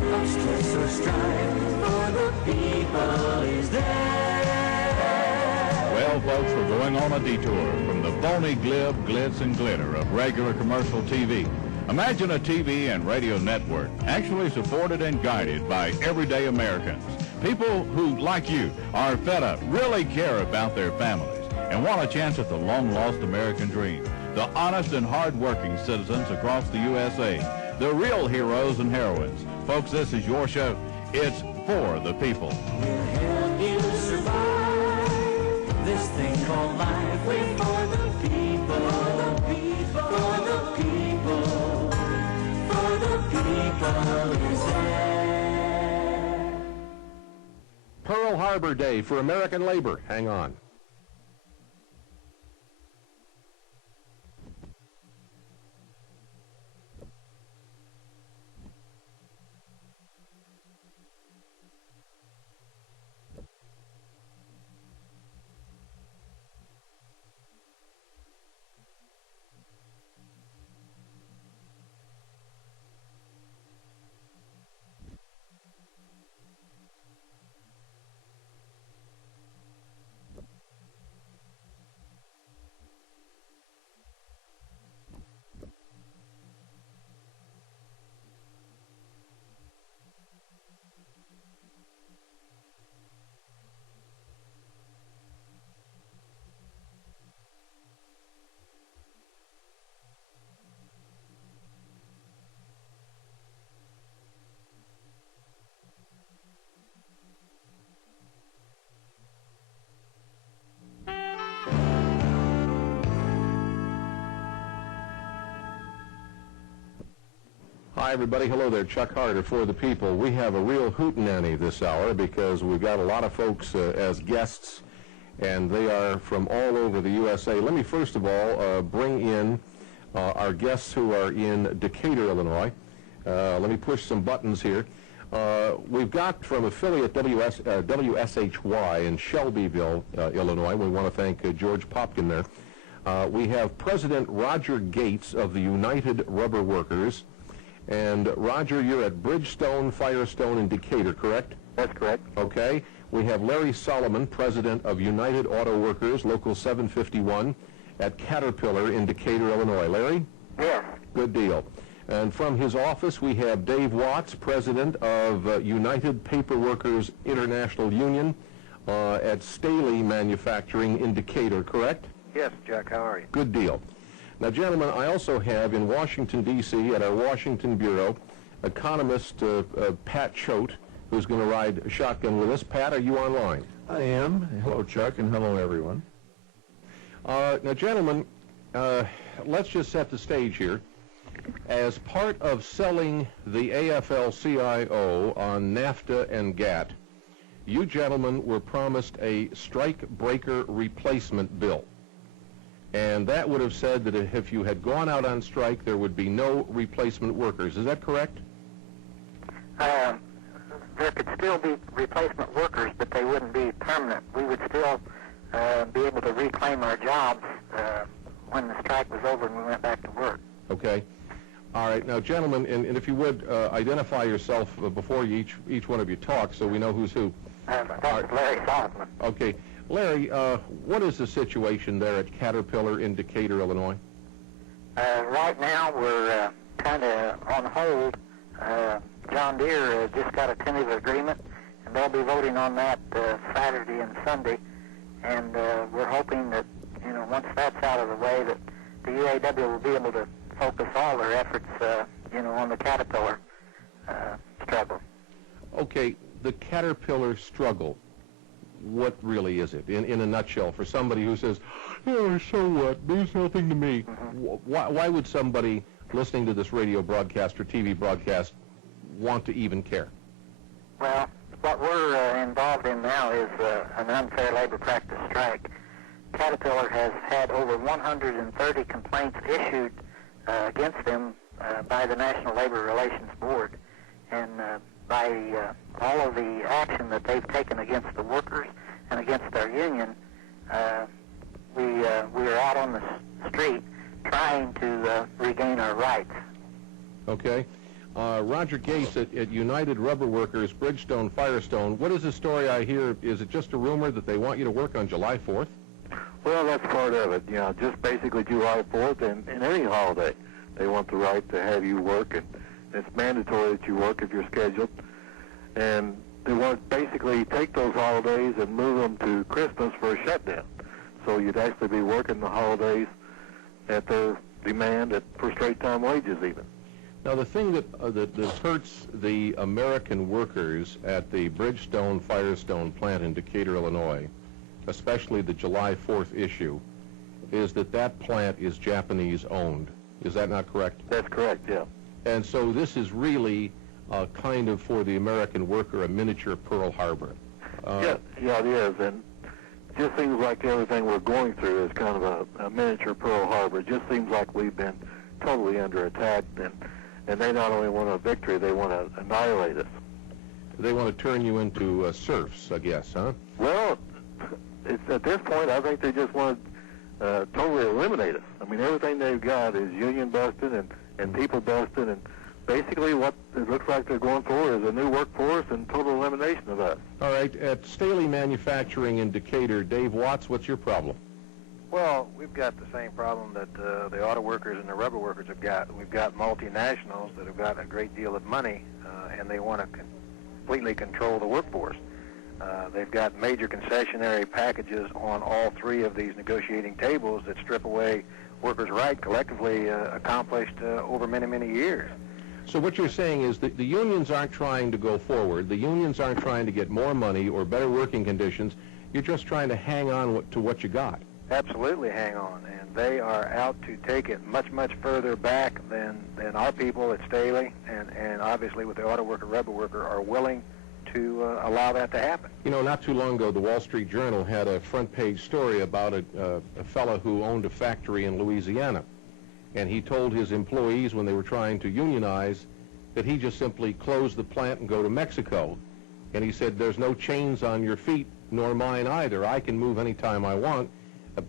of stress or strife, for the people is there. Well, folks, we're going on a detour from the phony glib, glitz, and glitter of regular commercial TV. Imagine a TV and radio network actually supported and guided by everyday Americans. People who, like you, are fed up, really care about their families, and want a chance at the long-lost American dream. The honest and hard-working citizens across the USA. The real heroes and heroines. Folks, this is your show. It's for the people. We'll help you survive this thing called life. We're for the people. For the people. For the people. For the people is there. Pearl Harbor Day for American labor. Hang on. Hi, everybody. Hello there. Chuck Harder for the people. We have a real hootenanny this hour because we've got a lot of folks as guests, and they are from all over the USA. Let me first of all bring in our guests who are in Decatur, Illinois. Let me push some buttons here. We've got from affiliate WSHY in Shelbyville, Illinois. We want to thank George Popkin there. We have President Roger Gates of the United Rubber Workers. And Roger, you're at Bridgestone Firestone in Decatur, correct? That's correct. Okay. We have Larry Solomon, President of United Auto Workers, Local 751, at Caterpillar in Decatur, Illinois. Larry? Yes. Good deal. And from his office, we have Dave Watts, President of United Paper Workers International Union at Staley Manufacturing in Decatur, correct? Yes, Jack. How are you? Good deal. Now, gentlemen, I also have in Washington, D.C., at our Washington Bureau, economist Pat Choate, who's going to ride shotgun with us. Pat, are you online? I am. Hello, Chuck, and hello, everyone. Now, gentlemen, let's just set the stage here. As part of selling the AFL-CIO on NAFTA and GATT, you gentlemen were promised a strike breaker replacement bill. And that would have said that if you had gone out on strike, there would be no replacement workers. Is that correct? There could still be replacement workers, but they wouldn't be permanent. We would still be able to reclaim our jobs when the strike was over and we went back to work. Okay. All right. Now, gentlemen, and if you would identify yourself before each one of you talk so we know who's who. That's Larry Solomon. Okay. Larry, what is the situation there at Caterpillar in Decatur, Illinois? Right now, we're kind of on hold. John Deere just got a tentative agreement, and they'll be voting on that Saturday and Sunday. And we're hoping that, once that's out of the way, that the UAW will be able to focus all their efforts, on the Caterpillar struggle. Okay, the Caterpillar struggle. What really is it, in a nutshell, for somebody who says, "Oh, so what? Means nothing to me." Why would somebody listening to this radio broadcast or TV broadcast want to even care? Well, what we're involved in now is an unfair labor practice strike. Caterpillar has had over 130 complaints issued against them by the National Labor Relations Board, and by all of the action that they've taken against the workers and against our union, we are out on the street trying to regain our rights. Okay. Roger Gase at United Rubber Workers, Bridgestone, Firestone. What is the story I hear? Is it just a rumor that they want you to work on July 4th? Well, that's part of it. You know, just basically July 4th and any holiday. They want the right to have you work, and it's mandatory that you work if you're scheduled. And they want to basically take those holidays and move them to Christmas for a shutdown. So you'd actually be working the holidays at their demand for straight-time wages even. Now, the thing that hurts the American workers at the Bridgestone Firestone plant in Decatur, Illinois, especially the July 4th issue, is that plant is Japanese-owned. Is that not correct? That's correct, yeah. And so this is really kind of, for the American worker, a miniature Pearl Harbor. Yeah, it is. And it just seems like everything we're going through is kind of a miniature Pearl Harbor. It just seems like we've been totally under attack, and they not only want a victory, they want to annihilate us. They want to turn you into serfs, I guess, huh? Well, it's at this point, I think they just want to totally eliminate us. I mean, everything they've got is union busting and people busting, and basically what it looks like they're going for is a new workforce and total elimination of us. All right, at Staley Manufacturing in Decatur, Dave Watts, what's your problem? Well, we've got the same problem that the auto workers and the rubber workers have got. We've got multinationals that have got a great deal of money, and they want to completely control the workforce. They've got major concessionary packages on all three of these negotiating tables that strip away workers' rights collectively accomplished over many, many years. So what you're saying is that the unions aren't trying to go forward. The unions aren't trying to get more money or better working conditions. You're just trying to hang on to what you got. Absolutely hang on, and they are out to take it much, much further back than our people at Staley, and obviously with the auto worker, rubber worker, are willing to allow that to happen. You know, not too long ago, the Wall Street Journal had a front-page story about a fellow who owned a factory in Louisiana, and he told his employees when they were trying to unionize that he just simply closed the plant and go to Mexico. And he said, there's no chains on your feet, nor mine either. I can move anytime I want.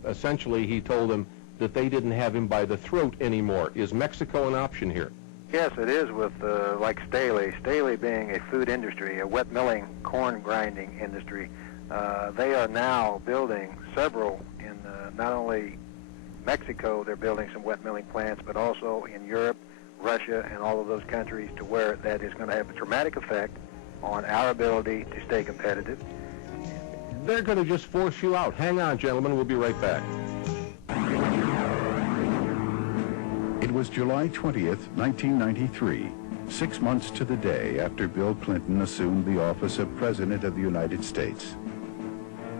Essentially, he told them that they didn't have him by the throat anymore. Is Mexico an option here? Yes, it is with, like Staley. Staley being a food industry, a wet milling, corn grinding industry. They are now building several in not only Mexico, they're building some wet milling plants, but also in Europe, Russia, and all of those countries, to where that is going to have a dramatic effect on our ability to stay competitive. They're going to just force you out. Hang on, gentlemen. We'll be right back. It was July 20th, 1993, 6 months to the day after Bill Clinton assumed the office of President of the United States.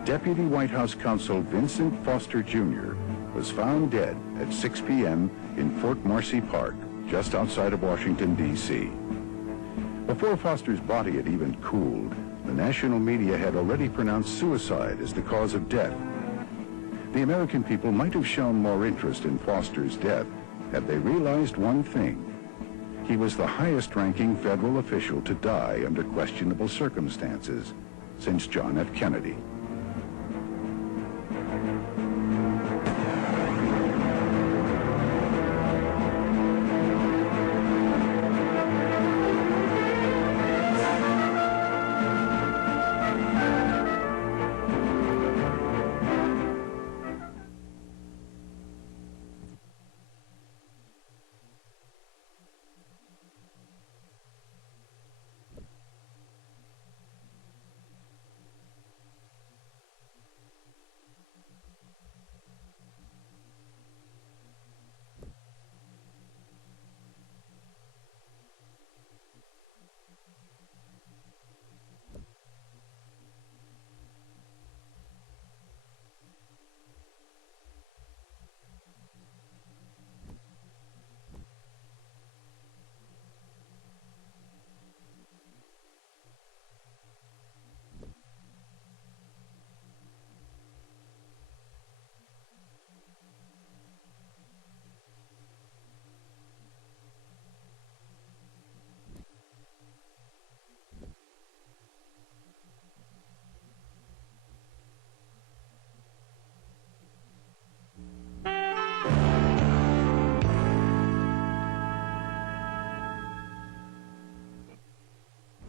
Deputy White House Counsel Vincent Foster Jr. was found dead at 6 p.m. in Fort Marcy Park, just outside of Washington, D.C. Before Foster's body had even cooled, the national media had already pronounced suicide as the cause of death. The American people might have shown more interest in Foster's death had they realized one thing. He was the highest-ranking federal official to die under questionable circumstances since John F. Kennedy.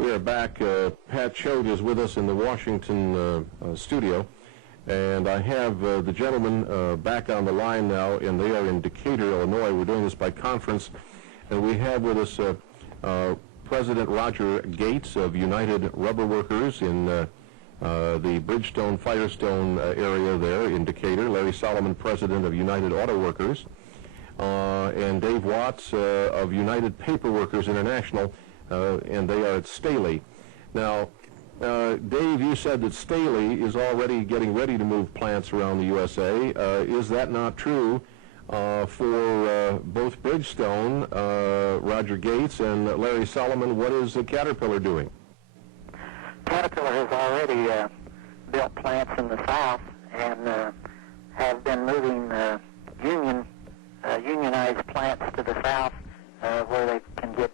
We are back. Pat Choate is with us in the Washington studio, and I have the gentlemen back on the line now, and they are in Decatur, Illinois. We're doing this by conference, and we have with us President Roger Gates of United Rubber Workers in the Bridgestone, Firestone area there in Decatur, Larry Solomon, President of United Auto Workers, and Dave Watts of United Paper Workers International, and they are at Staley. Now, Dave, you said that Staley is already getting ready to move plants around the USA. Is that not true for both Bridgestone, Roger Gates, and Larry Solomon? What is Caterpillar doing? Caterpillar has already built plants in the South and have been moving unionized plants to the South where they can get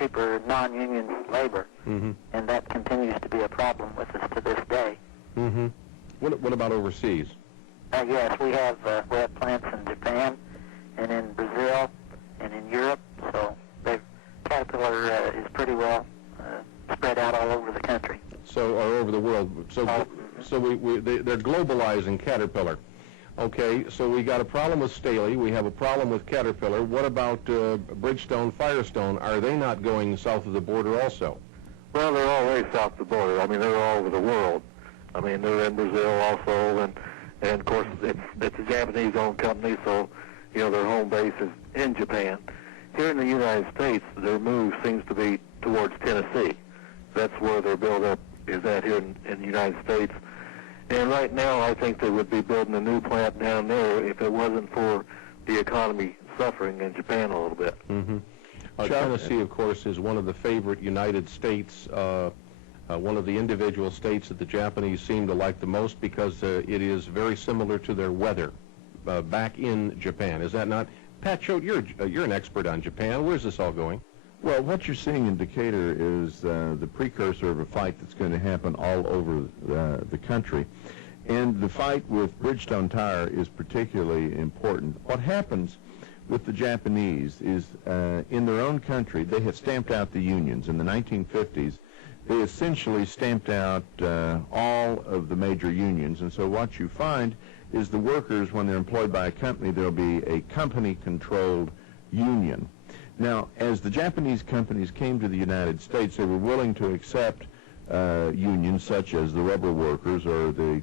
cheaper non-union labor, and that continues to be a problem with us to this day. What about overseas? Yes, we have plants in Japan and in Brazil and in Europe, so Caterpillar is pretty well spread out all over the country. So, or over the world. So, they're globalizing Caterpillar. Okay, so we got a problem with Staley. We have a problem with Caterpillar. What about Bridgestone, Firestone? Are they not going south of the border also? Well, they're already south of the border. I mean, they're all over the world. I mean, they're in Brazil also, and of course, it's a Japanese-owned company, so, you know, their home base is in Japan. Here in the United States, their move seems to be towards Tennessee. That's where their buildup is at here in the United States. And right now, I think they would be building a new plant down there if it wasn't for the economy suffering in Japan a little bit. Tennessee, of course, is one of the favorite United States, one of the individual states that the Japanese seem to like the most because it is very similar to their weather back in Japan. Is that not? Pat Choate, you're an expert on Japan. Where's this all going? Well, what you're seeing in Decatur is the precursor of a fight that's going to happen all over the country. And the fight with Bridgestone Tire is particularly important. What happens with the Japanese is in their own country, they have stamped out the unions. In the 1950s, they essentially stamped out all of the major unions. And so what you find is the workers, when they're employed by a company, there'll be a company-controlled union. Now, as the Japanese companies came to the United States, they were willing to accept unions such as the rubber workers or the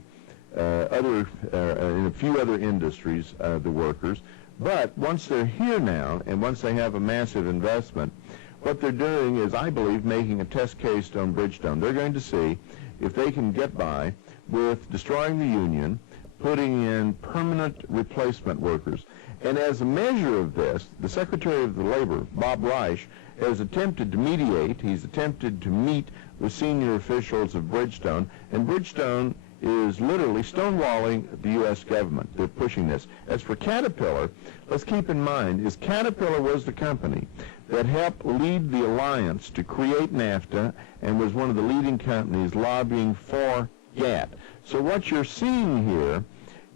in a few other industries, the workers. But once they're here now, and once they have a massive investment, what they're doing is, I believe, making a test case on Bridgestone. They're going to see if they can get by with destroying the union, putting in permanent replacement workers. And as a measure of this, the Secretary of the Labor, Bob Reich, has attempted to mediate. He's attempted to meet with senior officials of Bridgestone, and Bridgestone is literally stonewalling the U.S. government. They're pushing this. As for Caterpillar, let's keep in mind, is Caterpillar was the company that helped lead the alliance to create NAFTA and was one of the leading companies lobbying for GATT. So what you're seeing here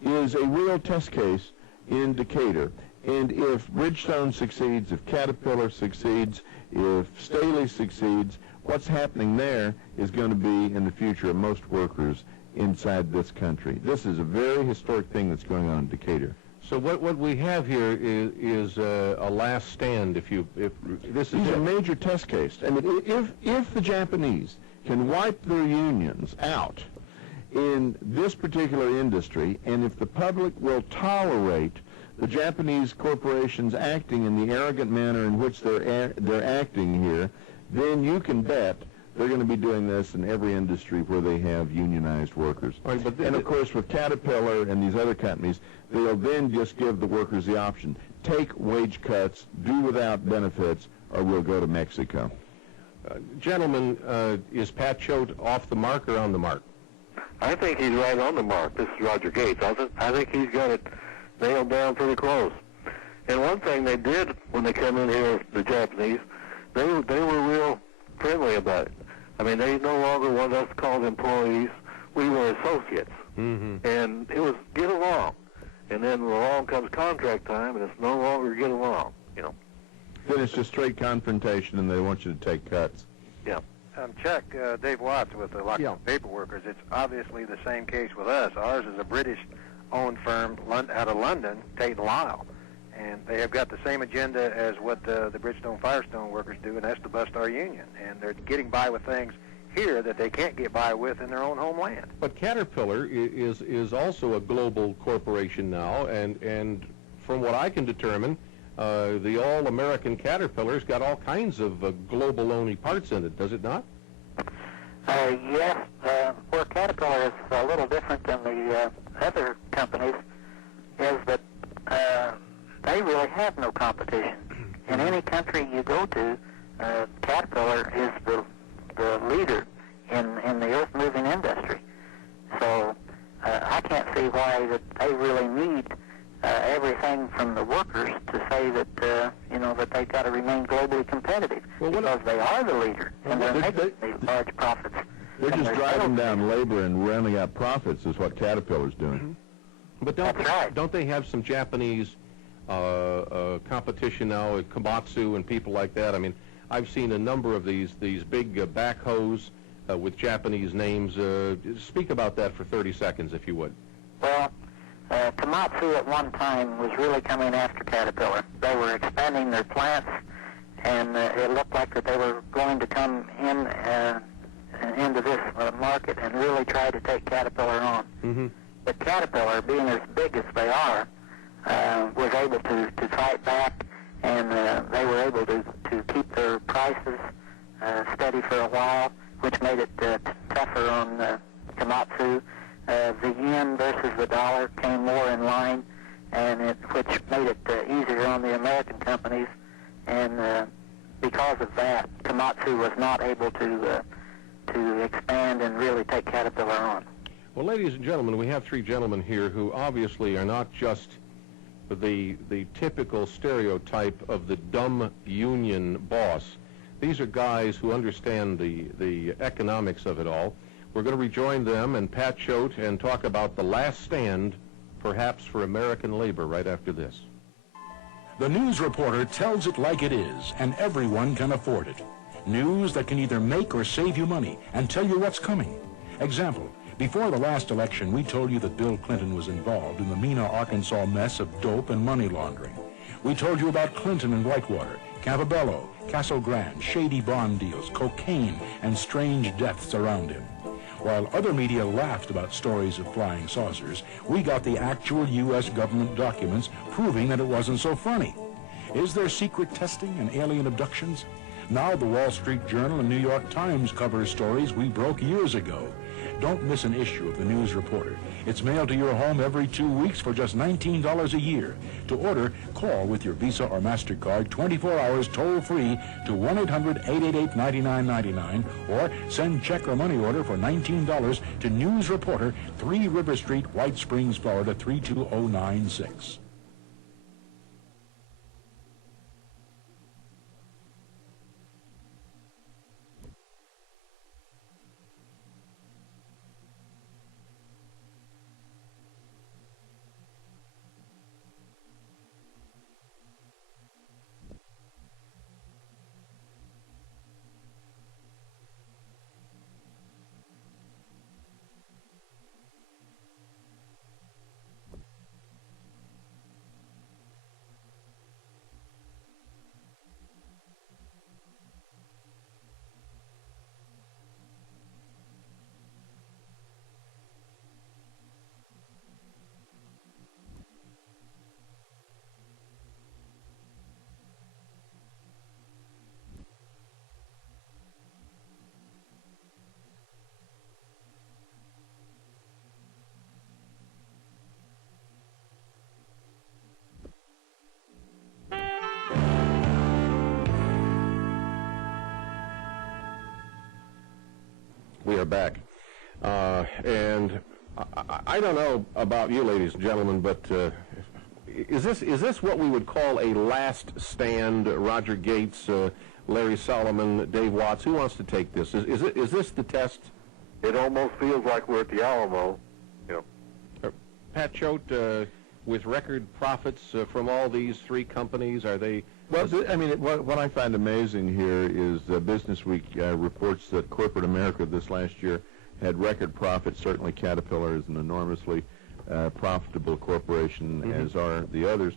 is a real test case in Decatur. And if Bridgestone succeeds, if Caterpillar succeeds, if Staley succeeds, what's happening there is going to be in the future of most workers inside this country. This is a very historic thing that's going on in Decatur. So what we have here is a last stand. If this is These are major test cases. I mean, if the Japanese can wipe their unions out in this particular industry, and if the public will tolerate the Japanese corporations acting in the arrogant manner in which they're acting here, then you can bet they're going to be doing this in every industry where they have unionized workers. Right, and of course, with Caterpillar and these other companies, they'll then just give the workers the option: take wage cuts, do without benefits, or we'll go to Mexico. Gentlemen, is Pat Choate off the mark or on the mark? I think he's right on the mark. This is Roger Gates. I think he's got it nailed down pretty close. And one thing they did when they come in here, the Japanese, they were real friendly about it. I mean, they no longer want us called employees. We were associates. And it was get along. And then along comes contract time, and it's no longer get along, you know. Then it's just straight confrontation, and they want you to take cuts. Yeah. Chuck, Dave Watts with the Lockdown Paper Workers. It's obviously the same case with us. Ours is a British-owned firm out of London, Tate & Lyle, and they have got the same agenda as what the Bridgestone Firestone workers do, and that's to bust our union. And they're getting by with things here that they can't get by with in their own homeland. But Caterpillar is also a global corporation now, and from what I can determine, the all-American Caterpillar's got all kinds of global-only parts in it, does it not? Yes, where Caterpillar is a little different than the other companies is that they really have no competition. In any country you go to, Caterpillar is the leader in the earth-moving industry. So I can't see why that they really need everything from the workers to say that that they've got to remain globally competitive, because they are the leader and they're making these large profits. They're just driving down labor and rounding up profits is what Caterpillar's doing. But don't they have some Japanese competition now at Komatsu and people like that? I mean, I've seen a number of these big backhoes with Japanese names. Speak about that for 30 seconds, if you would. Well, Komatsu at one time was really coming after Caterpillar. They were expanding their plants, and it looked like that they were going to come into this market and really try to take Caterpillar on. Mm-hmm. But Caterpillar, being as big as they are, was able to fight back, and they were able to keep their prices steady for a while, which made it tougher on Komatsu. The yen versus the dollar came more in line, and which made it easier on the American companies. And because of that, Komatsu was not able to expand and really take Caterpillar on. Well, ladies and gentlemen, we have three gentlemen here who obviously are not just the typical stereotype of the dumb union boss. These are guys who understand the economics of it all. We're going to rejoin them and Pat Choate and talk about the last stand, perhaps, for American labor right after this. The news reporter tells it like it is, and everyone can afford it. News that can either make or save you money and tell you what's coming. Example, before the last election, we told you that Bill Clinton was involved in the Mena, Arkansas mess of dope and money laundering. We told you about Clinton and Whitewater, Campobello, Castle Grande, shady bond deals, cocaine, and strange deaths around him. While other media laughed about stories of flying saucers, we got the actual U.S. government documents proving that it wasn't so funny. Is there secret testing and alien abductions? Now the Wall Street Journal and New York Times cover stories we broke years ago. Don't miss an issue of the News Reporter. It's mailed to your home every 2 weeks for just $19 a year. To order, call with your Visa or MasterCard 24 hours toll-free to 1-800-888-9999 or send check or money order for $19 to News Reporter, 3 River Street, White Springs, Florida, 32096. We are back. And I don't know about you, ladies and gentlemen, but is this what we would call a last stand? Roger Gates, Larry Solomon, Dave Watts, who wants to take this? Is this the test? It almost feels like we're at the Alamo. Pat Choate, with record profits from all these three companies? Are they... Well, what I find amazing here is Business Week reports that corporate America this last year had record profits. Certainly Caterpillar is an enormously profitable corporation, as are the others.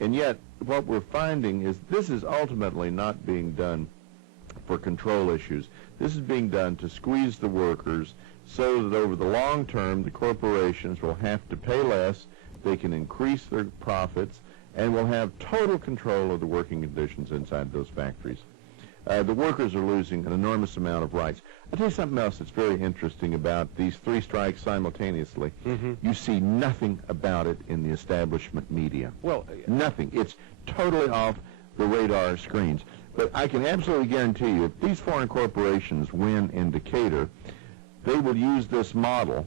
And yet, what we're finding is this is ultimately not being done for control issues. This is being done to squeeze the workers so that over the long term, the corporations will have to pay less, they can increase their profits, and will have total control of the working conditions inside those factories. The workers are losing an enormous amount of rights. I'll tell you something else that's very interesting about these three strikes simultaneously. You see nothing about it in the establishment media. Well, nothing. It's totally off the radar screens. But I can absolutely guarantee you, if these foreign corporations win in Decatur, they will use this model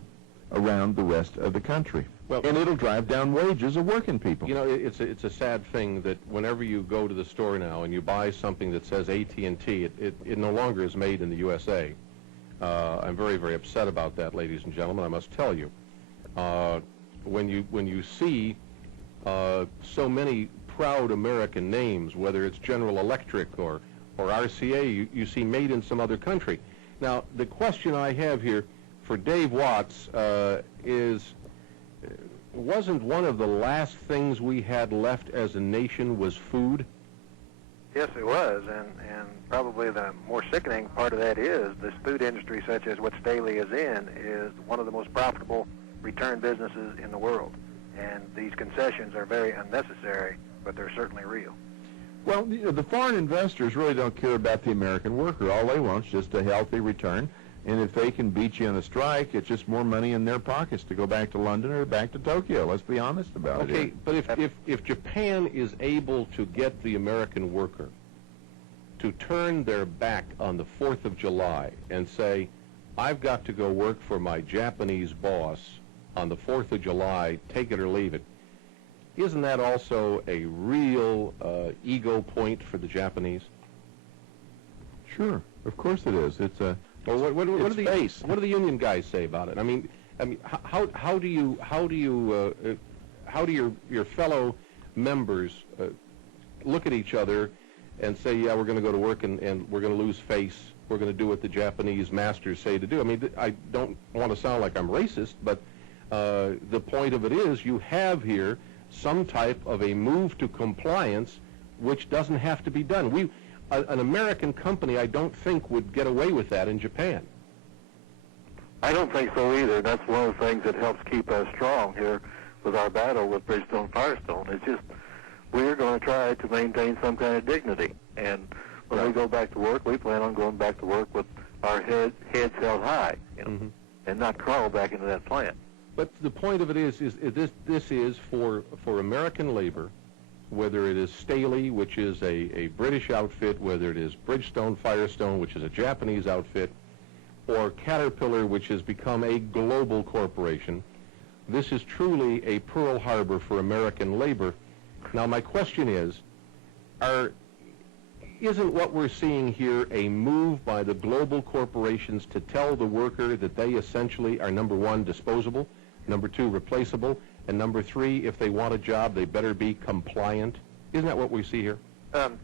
around the rest of the country. Well, and it'll drive down wages of working people. You know, it's a sad thing that whenever you go to the store now and you buy something that says AT&T, it no longer is made in the USA. I'm very, very upset about that, ladies and gentlemen, I must tell you. When you see so many proud American names, whether it's General Electric or RCA, you see made in some other country. Now, the question I have here for Dave Watts is, wasn't one of the last things we had left as a nation was food? Yes, it was, and probably the more sickening part of that is this food industry, such as what Staley is in, is one of the most profitable return businesses in the world. And these concessions are very unnecessary, but they're certainly real. Well, the foreign investors really don't care about the American worker. All they want is just a healthy return. And if they can beat you in a strike, it's just more money in their pockets to go back to London or back to Tokyo. Let's be honest about it. Okay, but if Japan is able to get the American worker to turn their back on the 4th of July and say, I've got to go work for my Japanese boss on the 4th of July, take it or leave it, isn't that also a real ego point for the Japanese? Sure, of course it is. It's a... Well, what do the union guys say about it? I mean, how do your fellow members look at each other and say, yeah, we're going to go to work and we're going to lose face. We're going to do what the Japanese masters say to do. I mean, I don't want to sound like I'm racist, but the point of it is you have here some type of a move to compliance which doesn't have to be done. An American company, I don't think, would get away with that in Japan. I don't think so either. That's one of the things that helps keep us strong here with our battle with Bridgestone Firestone. It's just we're going to try to maintain some kind of dignity. And when we go back to work, we plan on going back to work with our heads held high, you know, and not crawl back into that plant. But the point of it is this is for American labor, whether it is Staley, which is a British outfit, whether it is Bridgestone Firestone, which is a Japanese outfit, or Caterpillar, which has become a global corporation. This is truly a Pearl Harbor for American labor. Now, my question is, isn't what we're seeing here a move by the global corporations to tell the worker that they essentially are, number one, disposable, number two, replaceable, and number three, if they want a job, they better be compliant? Isn't that what we see here?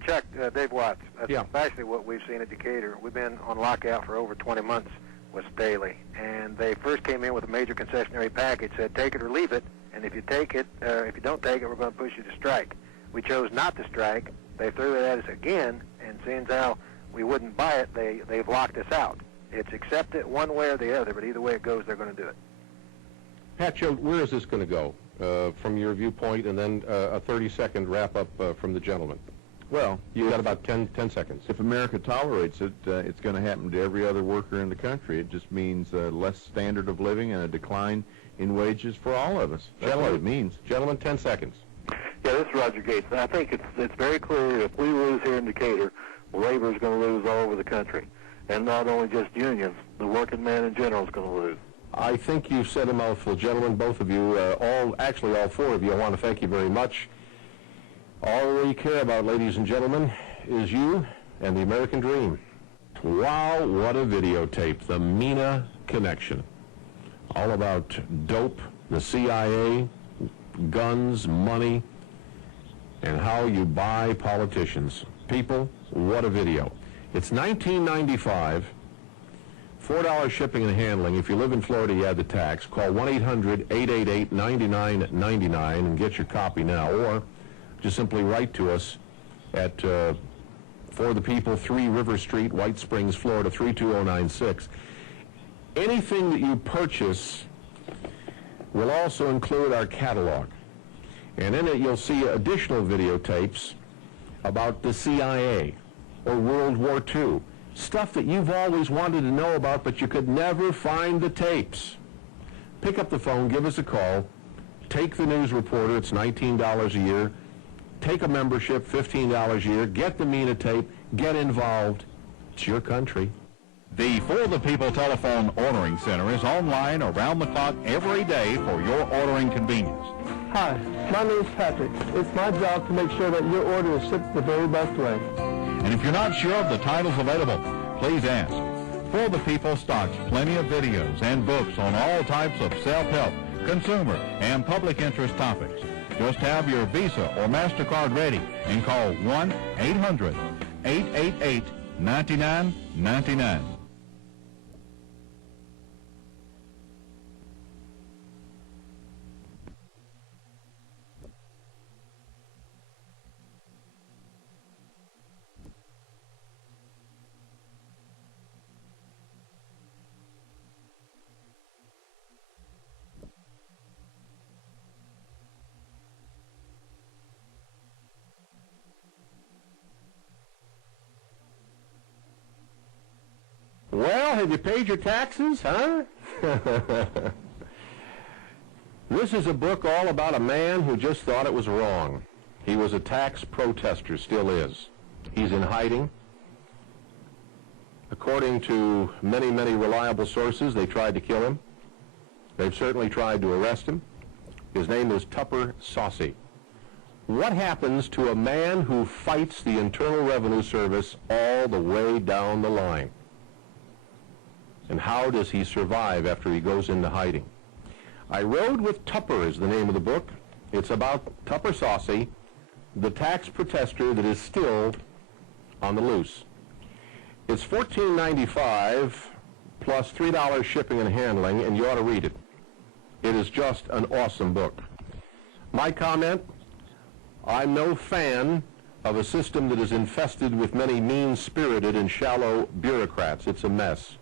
Chuck, Dave Watts, that's Yeah. actually what we've seen at Decatur. We've been on lockout for over 20 months with Staley, and they first came in with a major concessionary package, said take it or leave it, and if you take it, if you don't take it, we're going to push you to strike. We chose not to strike. They threw it at us again, and seeing how we wouldn't buy it, they've locked us out. It's accept it one way or the other, but either way it goes, they're going to do it. Pat Joe, where is this going to go from your viewpoint, and then a 30-second wrap-up from the gentleman? Well, You've got about 10 seconds. if America tolerates it, it's going to happen to every other worker in the country. It just means less standard of living and a decline in wages for all of us. That's what it means. Gentlemen, 10 seconds. Yeah, this is Roger Gates. I think it's very clear if we lose here in Decatur, labor is going to lose all over the country. And not only just unions, the working man in general is going to lose. I think you've said a mouthful, gentlemen, both of you, all four of you. I want to thank you very much. All we care about, ladies and gentlemen, is you and the American dream. Wow, what a videotape, the MENA connection. All about dope, the CIA, guns, money, and how you buy politicians. People, what a video. It's $19.95, $4 shipping and handling. If you live in Florida, you add the tax. Call 1-800-888-9999 and get your copy now, or just simply write to us at For the People, 3 River Street, White Springs, Florida, 32096. Anything that you purchase will also include our catalog. And in it, you'll see additional videotapes about the CIA or World War II. Stuff that you've always wanted to know about, but you could never find the tapes. Pick up the phone, give us a call, take the news reporter, it's $19 a year, take a membership, $15 a year, get the MENA tape, get involved. It's your country. The For the People Telephone Ordering Center is online around the clock every day for your ordering convenience. Hi, my name is Patrick. It's my job to make sure that your order is shipped the very best way. And if you're not sure of the titles available, please ask. For the People stocks plenty of videos and books on all types of self-help, consumer, and public interest topics. Just have your Visa or MasterCard ready and call 1-800-888-9999. Well, have you paid your taxes, huh? This is a book all about a man who just thought it was wrong. He was a tax protester, still is. He's in hiding. According to many, many reliable sources, they tried to kill him. They've certainly tried to arrest him. His name is Tupper Saucy. What happens to a man who fights the Internal Revenue Service all the way down the line? And how does he survive after he goes into hiding? I Rode with Tupper is the name of the book. It's about Tupper Saucy, the tax protester that is still on the loose. It's $14.95 plus $3 shipping and handling, and you ought to read it. It is just an awesome book. My comment, I'm no fan of a system that is infested with many mean-spirited and shallow bureaucrats. It's a mess.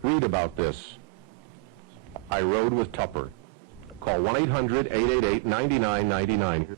Read about this. I Rode with Tupper. Call 1-800-888-9999.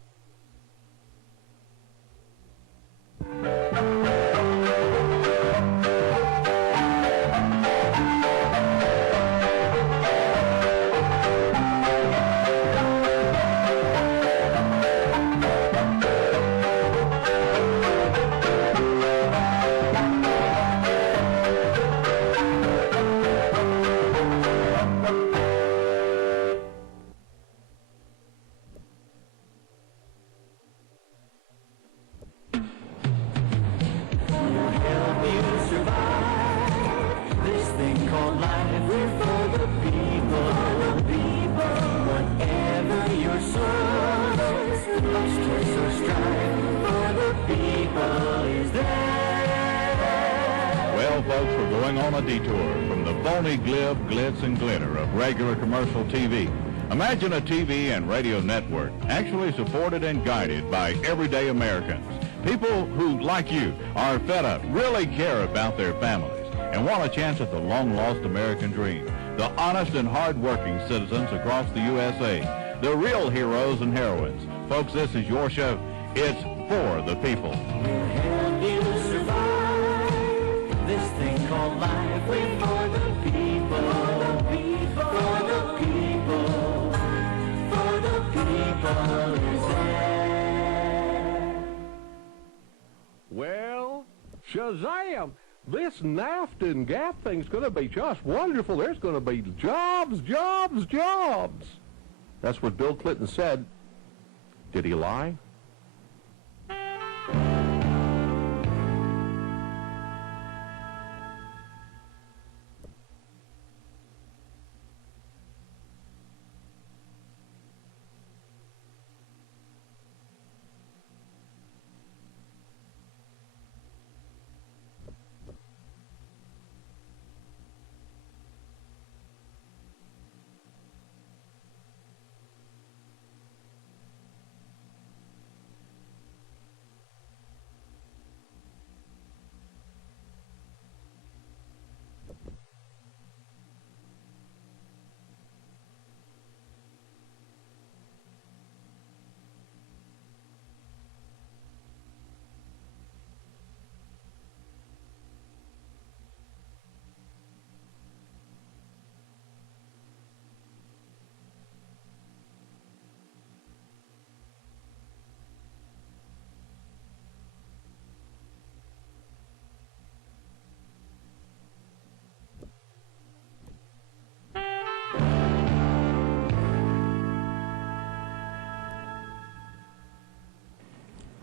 Well, folks, we're going on a detour from the phony glib, glitz, and glitter of regular commercial TV. Imagine a TV and radio network actually supported and guided by everyday Americans. People who, like you, are fed up, really care about their families, and want a chance at the long-lost American dream. The honest and hard-working citizens across the USA. The real heroes and heroines. Folks, this is your show. It's For the People. We'll help you survive this thing called life. We're for the people. For the people. For the people. For the people is there. Well, Shazam! This NAFTA and GAP thing's going to be just wonderful. There's going to be jobs, jobs, jobs. That's what Bill Clinton said. Did he lie?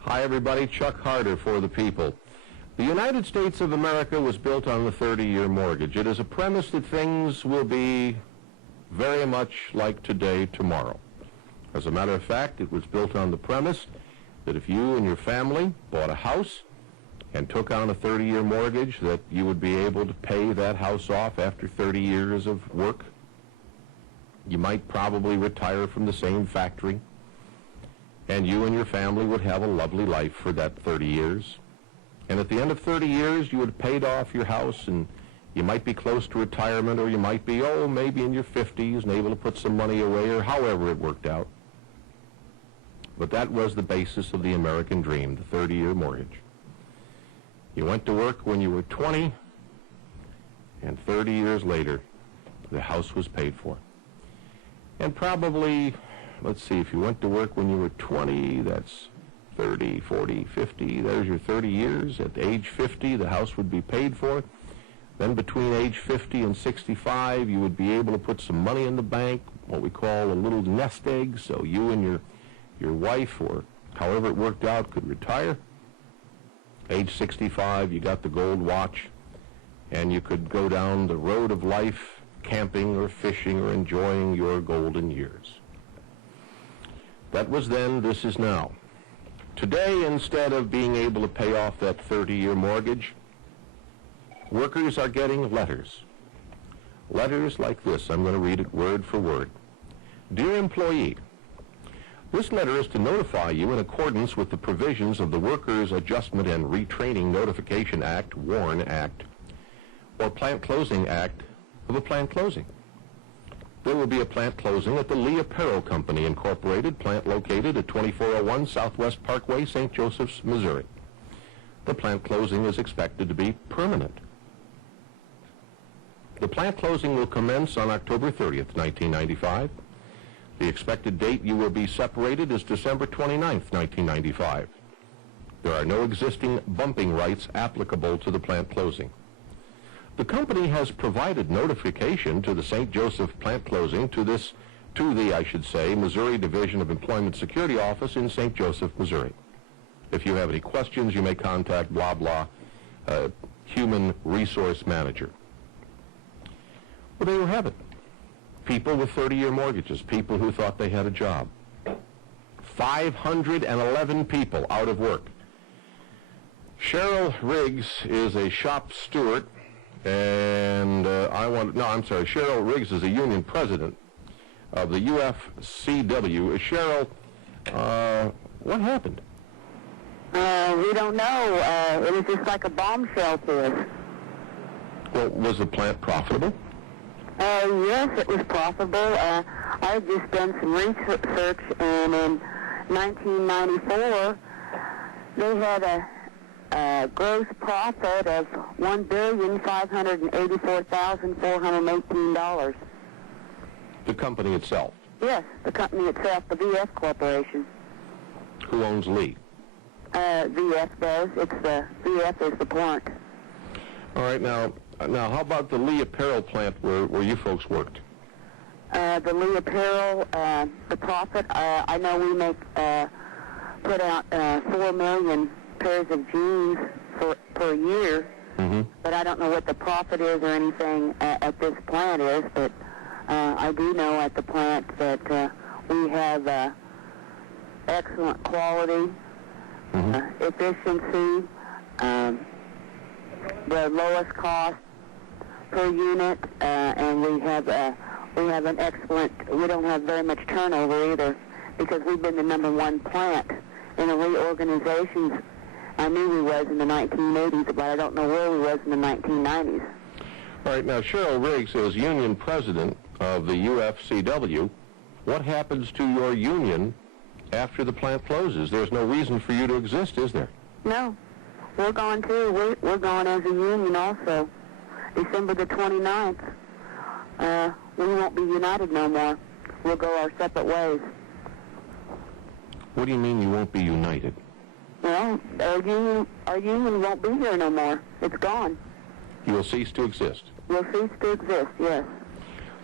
Hi, everybody. Chuck Harder for the people. The United States of America was built on the 30-year mortgage. It is a premise that things will be very much like today tomorrow. As a matter of fact, it was built on the premise that if you and your family bought a house and took on a 30-year mortgage, that you would be able to pay that house off after 30 years of work. You might probably retire from the same factory, and you and your family would have a lovely life for that 30 years. And at the end of 30 years, you would have paid off your house, and you might be close to retirement, or you might be, maybe in your 50s and able to put some money away, or however it worked out. But that was the basis of the American dream, the 30-year mortgage. You went to work when you were 20, and 30 years later, the house was paid for. And probably, let's see, if you went to work when you were 20, that's 30, 40, 50, there's your 30 years. At age 50, the house would be paid for. Then between age 50 and 65, you would be able to put some money in the bank, what we call a little nest egg, so you and your wife, or however it worked out, could retire. Age 65, you got the gold watch, and you could go down the road of life, camping or fishing or enjoying your golden years. That was then, this is now. Today, instead of being able to pay off that 30-year mortgage, workers are getting letters. Letters like this. I'm going to read it word for word. Dear employee, this letter is to notify you in accordance with the provisions of the Workers' Adjustment and Retraining Notification Act, WARN Act, or Plant Closing Act, of a plant closing. There will be a plant closing at the Lee Apparel Company, Incorporated, plant located at 2401 Southwest Parkway, St. Joseph's, Missouri. The plant closing is expected to be permanent. The plant closing will commence on October 30th, 1995. The expected date you will be separated is December 29th, 1995. There are no existing bumping rights applicable to the plant closing. The company has provided notification to the St. Joseph plant closing to the Missouri Division of Employment Security Office in St. Joseph, Missouri. If you have any questions, you may contact blah, blah, Human Resource Manager. Well, there you have it. People with 30-year mortgages, people who thought they had a job. 511 people out of work. Cheryl Riggs is a shop steward, and Cheryl Riggs is a union president of the UFCW. Cheryl, what happened? We don't know. It was just like a bombshell to us. Well, was the plant profitable? Yes, it was profitable. I had just done some research, and in 1994, they had a gross profit of $1,584,418. The company itself? Yes, the company itself, the VF Corporation. Who owns Lee? VF does. VF is the plant. All right, now, how about the Lee Apparel plant where you folks worked? The Lee Apparel, the profit, I know we put out 4 million pairs of jeans per year, but I don't know what the profit is or anything at this plant is, but I do know at the plant that we have excellent quality, efficiency, the lowest cost per unit, and we have an excellent, we don't have very much turnover either, because we've been the #1 plant in the reorganizations. I knew we was in the 1980s, but I don't know where we was in the 1990s. All right, now Cheryl Riggs is union president of the UFCW. What happens to your union after the plant closes? There's no reason for you to exist, is there? No. We're gone too. We're gone as a union also. December the 29th. We won't be united no more. We'll go our separate ways. What do you mean you won't be united? Well, our union won't be here no more. It's gone. You will cease to exist. We'll cease to exist, yes.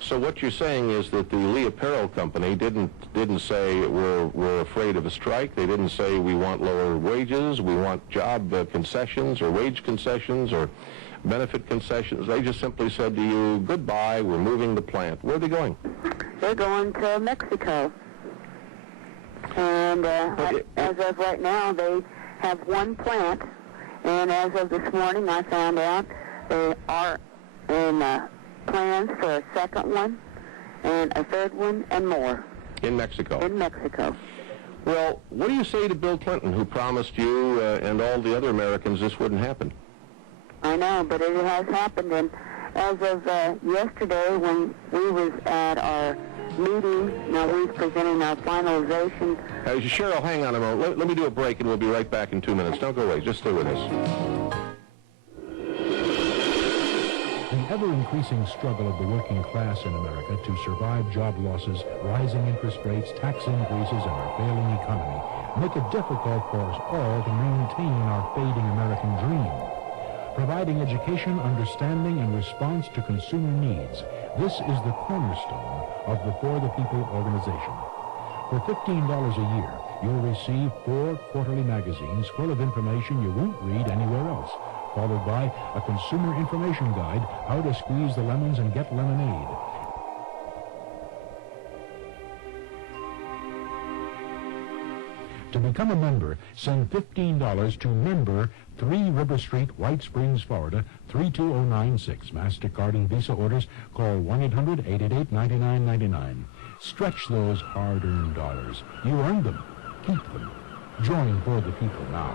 So what you're saying is that the Lee Apparel Company didn't say we're afraid of a strike. They didn't say we want lower wages, we want job concessions or wage concessions or benefit concessions. They just simply said to you, goodbye, we're moving the plant. Where are they going? They're going to Mexico. And as of right now, they have one plant. And as of this morning, I found out they are in plans for a second one and a third one and more. In Mexico? In Mexico. Well, what do you say to Bill Clinton, who promised you and all the other Americans this wouldn't happen? I know, but it has happened. And as of yesterday, when we was at our meeting, now we're presenting our finalization. Cheryl, hang on a moment. Let me do a break, and we'll be right back in 2 minutes. Don't go away. Just stay with us. The ever-increasing struggle of the working class in America to survive job losses, rising interest rates, tax increases, and our failing economy make it difficult for us all to maintain our fading American dream. Providing education, understanding, and response to consumer needs, this is the cornerstone of the For the People organization. For $15 a year, you'll receive 4 quarterly magazines full of information you won't read anywhere else, followed by a consumer information guide, how to squeeze the lemons and get lemonade. To become a member, send $15 to Member, 3 River Street, White Springs, Florida, 32096. MasterCard and Visa orders, call 1-800-888-9999. Stretch those hard-earned dollars. You earned them. Keep them. Join For the People now.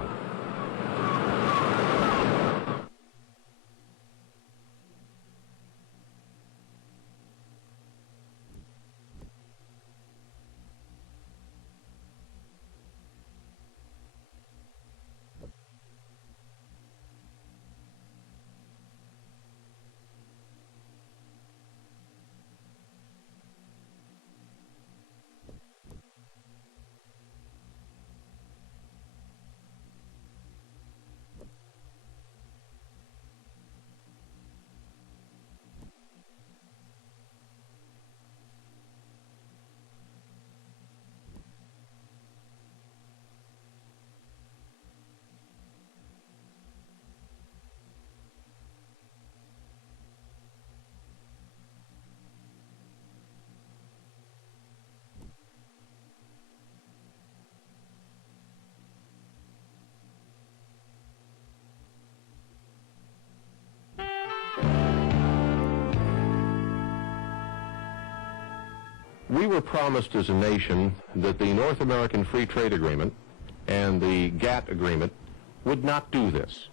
We were promised as a nation that the North American Free Trade Agreement and the GATT agreement would not do this.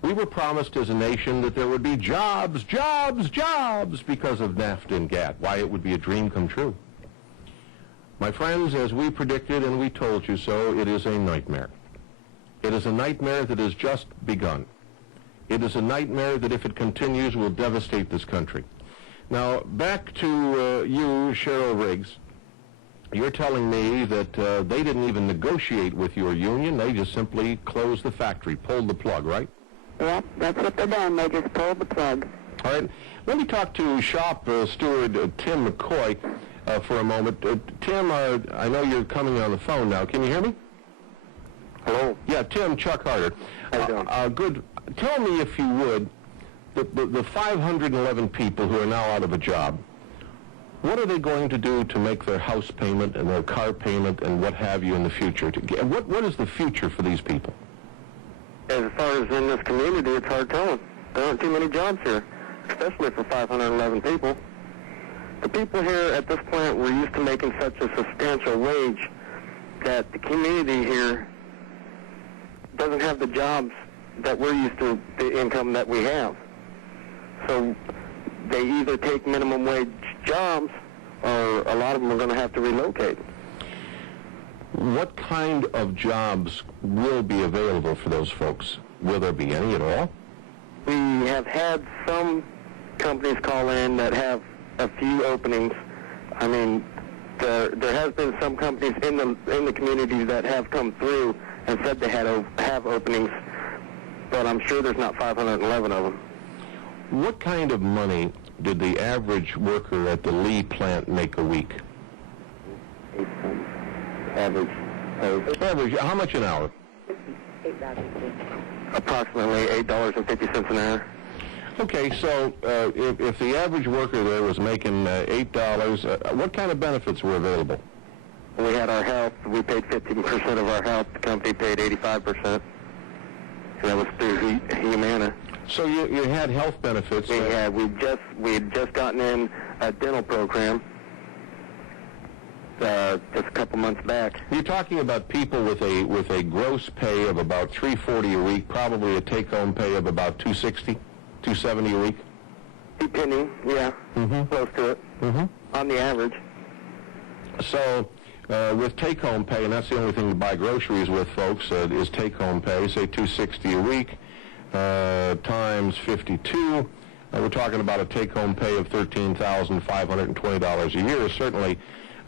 We were promised as a nation that there would be jobs, jobs, jobs because of NAFTA and GATT. Why, it would be a dream come true. My friends, as we predicted and we told you so, it is a nightmare. It is a nightmare that has just begun. It is a nightmare that, if it continues, will devastate this country. Now, back to you, Cheryl Riggs. You're telling me that they didn't even negotiate with your union. They just simply closed the factory, pulled the plug, right? Yep, that's what they done. They just pulled the plug. All right. Let me talk to shop steward Tim McCoy for a moment. Tim, I know you're coming on the phone now. Can you hear me? Hello. Yeah, Tim, Chuck Harder. How you doing? Good. Tell me, if you would, the 511 people who are now out of a job, what are they going to do to make their house payment and their car payment and what have you in the future? What is the future for these people? As far as in this community, it's hard telling. There aren't too many jobs here, especially for 511 people. The people here at this plant were used to making such a substantial wage that the community here doesn't have the jobs that we're used to, the income that we have. So they either take minimum wage jobs or a lot of them are going to have to relocate. What kind of jobs will be available for those folks? Will there be any at all? We have had some companies call in that have a few openings. I mean, there has been some companies in the community that have come through and said they have openings, but I'm sure there's not 511 of them. What kind of money did the average worker at the Lee plant make a week? Average. Average, how much an hour? Approximately $8.50 an hour. Okay, so if the average worker there was making $8, what kind of benefits were available? We had our health. We paid 15% of our health. The company paid 85%. And that was through Humana. So you had health benefits. We had just gotten in a dental program just a couple months back. You're talking about people with a gross pay of about $340 a week, probably a take-home pay of about $260, $270 a week. Depending, yeah, close to it on the average. So with take-home pay, and that's the only thing to buy groceries with, folks, is take-home pay, say $260 a week times 52. We're talking about a take-home pay of $13,520 a year. Certainly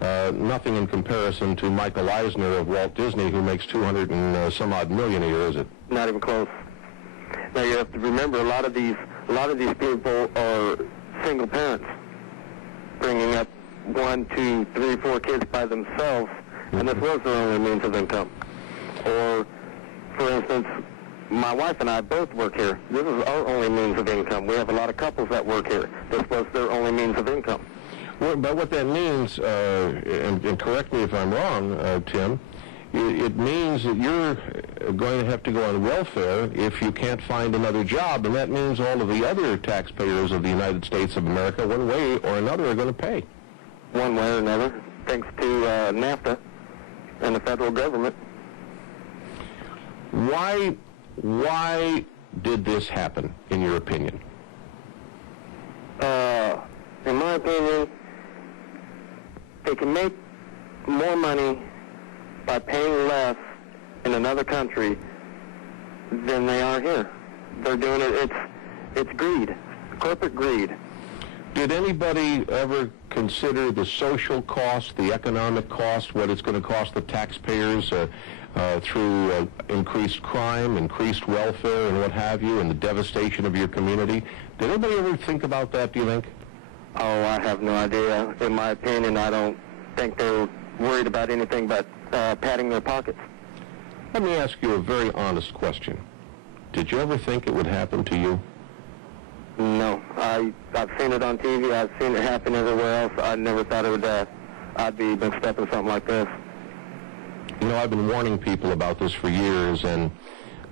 nothing in comparison to Michael Eisner of Walt Disney, who makes 200 and some odd million a year, is it? Not even close. Now you have to remember, a lot of these people are single parents, bringing up 1, 2, 3, 4 kids by themselves, and this was their only means of income. Or, for instance, my wife and I both work here. This is our only means of income. We have a lot of couples that work here. This was their only means of income. Well, but what that means, and correct me if I'm wrong, Tim, it means that you're going to have to go on welfare if you can't find another job, and that means all of the other taxpayers of the United States of America, one way or another, are going to pay. One way or another, thanks to NAFTA and the federal government. Why did this happen, in your opinion? In my opinion, they can make more money by paying less in another country than they are here. They're doing it. It's greed, corporate greed. Did anybody ever consider the social cost, the economic cost, what it's going to cost the taxpayers through increased crime, increased welfare, and what have you, and the devastation of your community? Did anybody ever think about that, do you think? Oh, I have no idea. In my opinion, I don't think they're worried about anything but padding their pockets. Let me ask you a very honest question. Did you ever think it would happen to you? No. I've seen it on TV. I've seen it happen everywhere else. I never thought it would, I'd be mixed up in something like this. You know, I've been warning people about this for years, and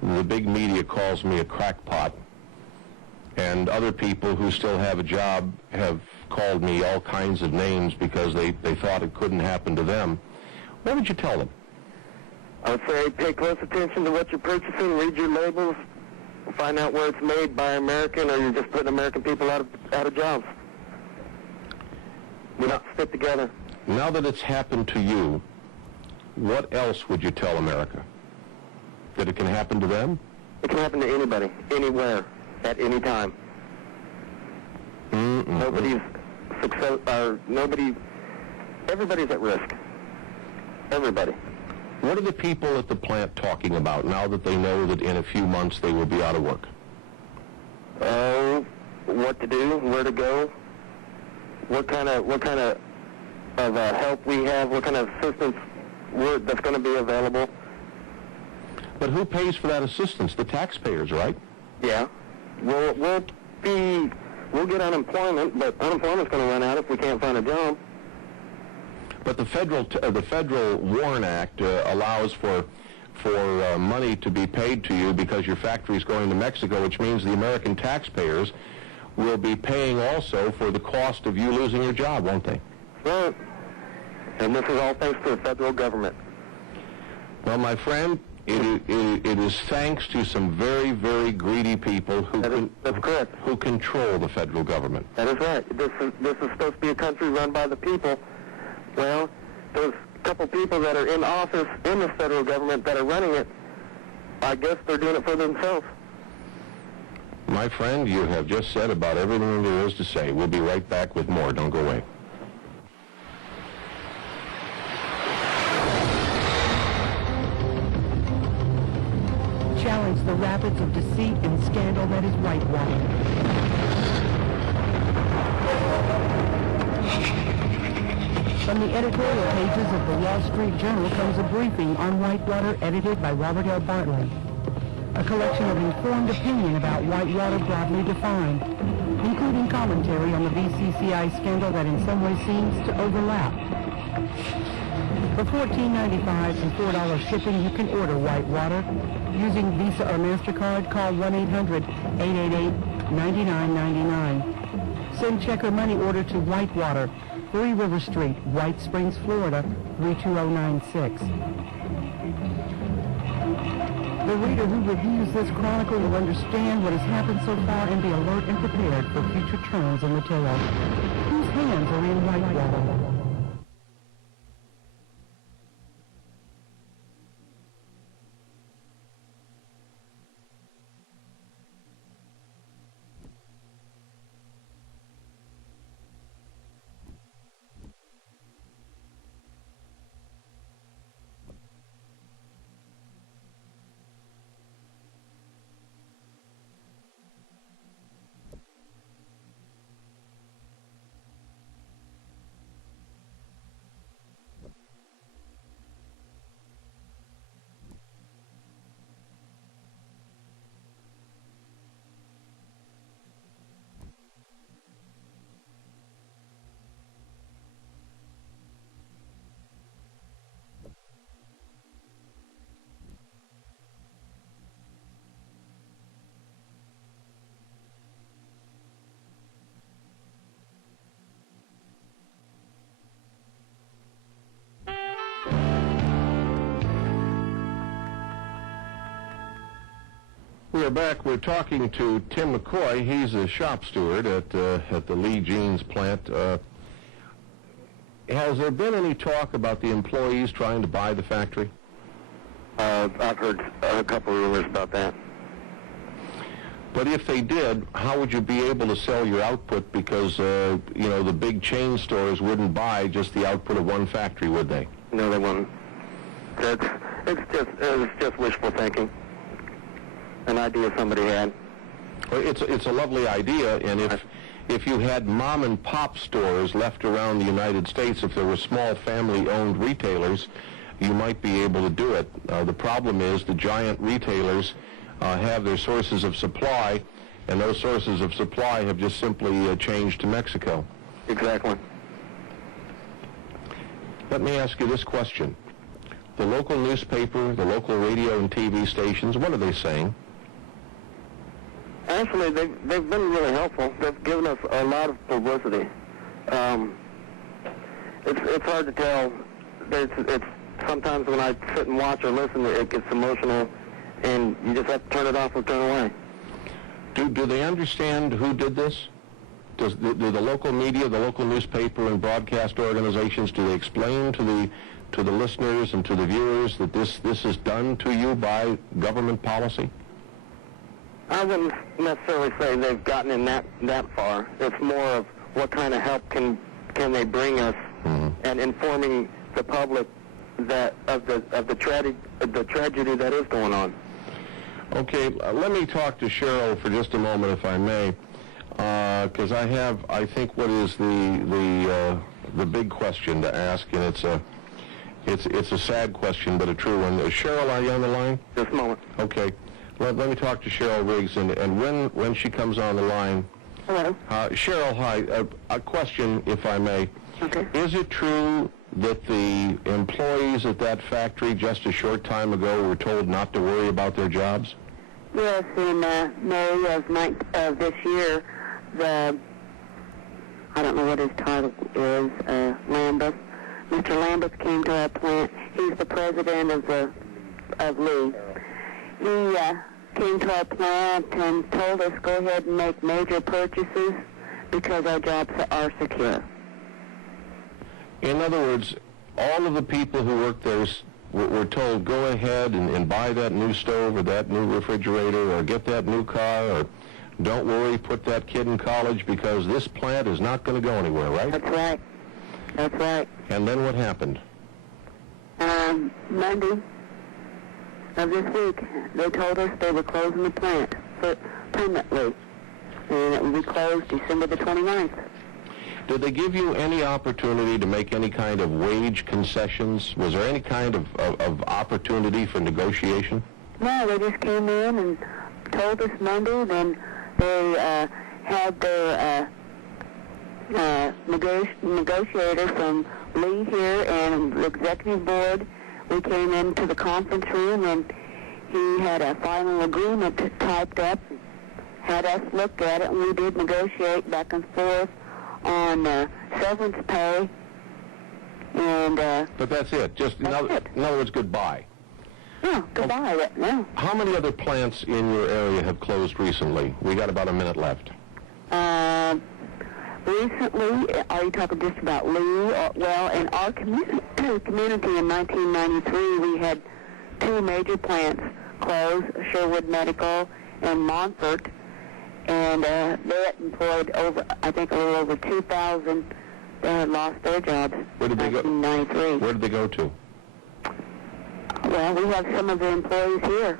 the big media calls me a crackpot. And other people who still have a job have called me all kinds of names because they thought it couldn't happen to them. What would you tell them? I would say pay close attention to what you're purchasing, read your labels, find out where it's made by American, or you're just putting American people out of jobs. We don't stick together. Now that it's happened to you, what else would you tell America? That it can happen to them? It can happen to anybody, anywhere, at any time. Nobody's success, or everybody's at risk. Everybody. What are the people at the plant talking about now that they know that in a few months they will be out of work? What to do, where to go, what kind of help we have, what kind of assistance that's going to be available. But who pays for that assistance? The taxpayers, right? Yeah. We'll get unemployment, but unemployment's going to run out if we can't find a job. But the federal WARN Act allows for money to be paid to you because your factory's going to Mexico, which means the American taxpayers will be paying also for the cost of you losing your job, won't they? Right. And this is all thanks to the federal government. Well, my friend, it is thanks to some very, very greedy people that's correct. Who control the federal government. That is right. This is supposed to be a country run by the people. Well, those couple people that are in office in the federal government that are running it, I guess they're doing it for themselves. My friend, you have just said about everything there is to say. We'll be right back with more. Don't go away. Challenge the rapids of deceit and scandal that is whitewater. From the editorial pages of the Wall Street Journal comes a briefing on Whitewater edited by Robert L. Bartley. A collection of informed opinion about Whitewater broadly defined, including commentary on the BCCI scandal that in some way seems to overlap. For $14.95 and $4 shipping, you can order Whitewater. Using Visa or MasterCard, call 1-800-888-9999. Send check or money order to Whitewater, 3 River Street, White Springs, Florida, 32096. The reader who reviews this chronicle will understand what has happened so far and be alert and prepared for future turns in the tale. Whose hands are in Whitewater? We're back. We're talking to Tim McCoy. He's a shop steward at the Lee Jeans plant. Has there been any talk about the employees trying to buy the factory? I've heard a couple of rumors about that. But if they did, how would you be able to sell your output? Because, you know, the big chain stores wouldn't buy just the output of one factory, would they? No, they wouldn't. It's just wishful thinking. An idea somebody had. Well, it's a lovely idea, and if you had mom and pop stores left around the United States, if there were small family-owned retailers, you might be able to do it. The problem is the giant retailers have their sources of supply, and those sources of supply have just simply changed to Mexico. Exactly. Let me ask you this question. The local newspaper, the local radio and TV stations, what are they saying? Actually, they've been really helpful. They've given us a lot of publicity. It's hard to tell. It's sometimes when I sit and watch or listen, it gets emotional, and you just have to turn it off or turn away. Do they understand who did this? Do the local media, the local newspaper and broadcast organizations, do they explain to the listeners and to the viewers that this is done to you by government policy? I wouldn't necessarily say they've gotten in that far. It's more of what kind of help can they bring us, and informing the public that of the tragedy that is going on. Okay, let me talk to Cheryl for just a moment, if I may, because I think what is the big question to ask, and it's a sad question, but a true one. Cheryl, are you on the line? Just a moment. Okay. Let me talk to Cheryl Riggs, and when she comes on the line. Hello. Cheryl, hi. A question, if I may. Okay. Is it true that the employees at that factory just a short time ago were told not to worry about their jobs? Yes, in May of this year, I don't know what his title is, Lambeth. Mr. Lambeth came to our plant. He's the president of Lee. He came to our plant and told us go ahead and make major purchases because our jobs are secure. In other words, all of the people who work there were told go ahead and buy that new stove or that new refrigerator or get that new car, or don't worry, put that kid in college because this plant is not going to go anywhere, right? That's right. That's right. And then what happened? Monday of this week, they told us they were closing the plant permanently, and it will be closed December the 29th. Did they give you any opportunity to make any kind of wage concessions? Was there any kind of opportunity for negotiation? No, they just came in and told us Monday, then they had their negotiator from Lee here and the executive board. We came into the conference room and he had a final agreement typed up, had us look at it, and we did negotiate back and forth on severance pay. And but that's it. Just in other words, goodbye. Yeah, goodbye. No. How many other plants in your area have closed recently? We got about a minute left. Recently, are you talking just about Lee? Well, in our community in 1993, we had two major plants close, Sherwood Medical and Montfort, and they had employed over, I think, a little over 2,000. They had lost their jobs. Where did they go? In 1993. Where did they go to? Well, we have some of the employees here.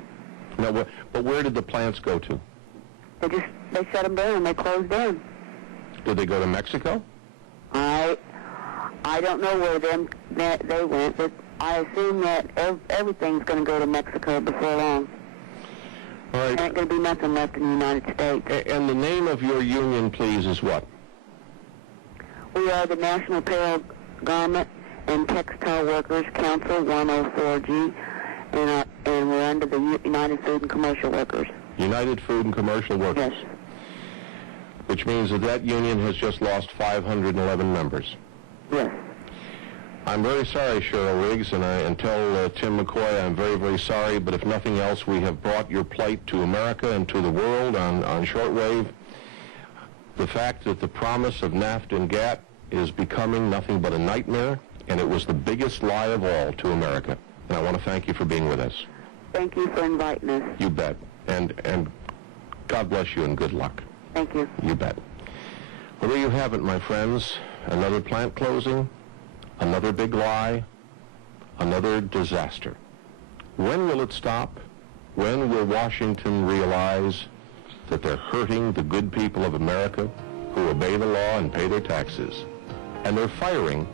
No, but where did the plants go to? They shut them down. They closed down. Did they go to Mexico? I don't know where they went, but I assume that everything's going to go to Mexico before long. All right. There ain't going to be nothing left in the United States. And the name of your union, please, is what? We are the National Apparel, Garment, and Textile Workers Council, 104G, and we're under the United Food and Commercial Workers. United Food and Commercial Workers. Yes. Which means that union has just lost 511 members. Yes. I'm very sorry, Cheryl Riggs, and tell Tim McCoy I'm very, very sorry, but if nothing else, we have brought your plight to America and to the world on shortwave. The fact that the promise of NAFTA and GATT is becoming nothing but a nightmare, and it was the biggest lie of all to America. And I want to thank you for being with us. Thank you for inviting us. You bet. And God bless you and good luck. Thank you. You bet. Well, there you have it, my friends. Another plant closing, another big lie, another disaster. When will it stop? When will Washington realize that they're hurting the good people of America who obey the law and pay their taxes? And they're firing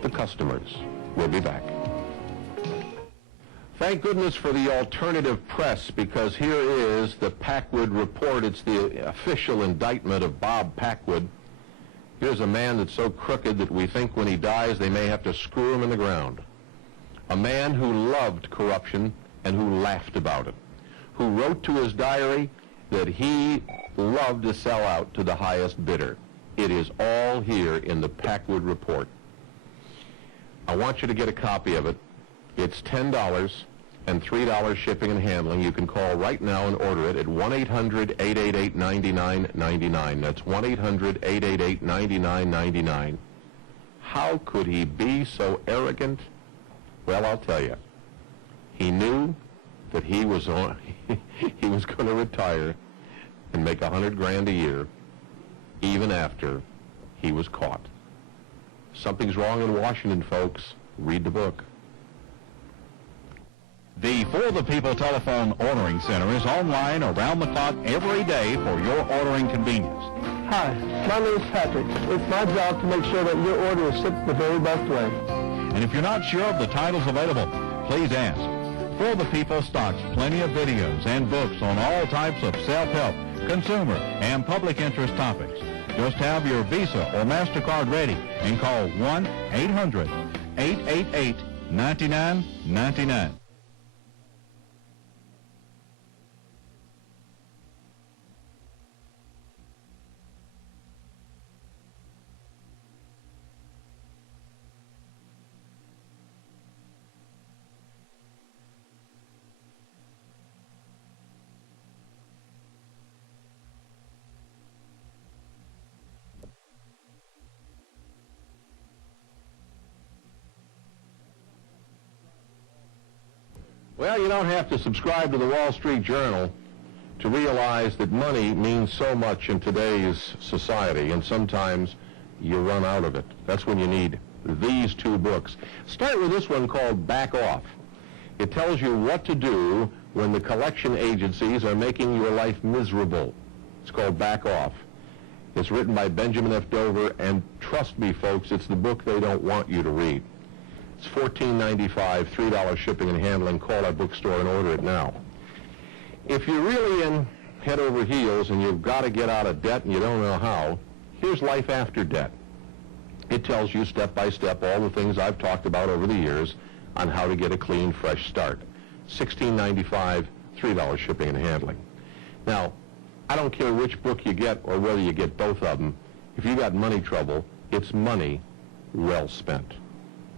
the customers. We'll be back. Thank goodness for the alternative press, because here is the Packwood Report. It's the official indictment of Bob Packwood. Here's a man that's so crooked that we think when he dies they may have to screw him in the ground. A man who loved corruption and who laughed about it, who wrote to his diary that he loved to sell out to the highest bidder. It is all here in the Packwood Report. I want you to get a copy of it. It's $10 and $3 shipping and handling. You can call right now and order it at 1-800-888-9999. That's 1-800-888-9999. How could he be so arrogant? Well, I'll tell you. He knew that he was going to retire and make $100,000 a year even after he was caught. Something's wrong in Washington, folks. Read the book. The For the People Telephone Ordering Center is online around the clock every day for your ordering convenience. Hi, my name is Patrick. It's my job to make sure that your order is shipped the very best way. And if you're not sure of the titles available, please ask. For the People stocks plenty of videos and books on all types of self-help, consumer, and public interest topics. Just have your Visa or MasterCard ready and call 1-800-888-9999. Well, you don't have to subscribe to the Wall Street Journal to realize that money means so much in today's society, and sometimes you run out of it. That's when you need these two books. Start with this one called Back Off. It tells you what to do when the collection agencies are making your life miserable. It's called Back Off. It's written by Benjamin F. Dover and trust me, folks, it's the book they don't want you to read. It's $14.95, $3 shipping and handling. Call our bookstore and order it now. If you're really in head over heels and you've got to get out of debt and you don't know how, here's Life After Debt. It tells you step by step all the things I've talked about over the years on how to get a clean, fresh start. $16.95, $3 shipping and handling. Now, I don't care which book you get or whether you get both of them. If you got money trouble, it's money well spent.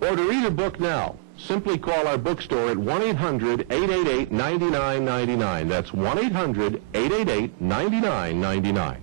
Order either book now. Simply call our bookstore at 1-800-888-9999. That's 1-800-888-9999.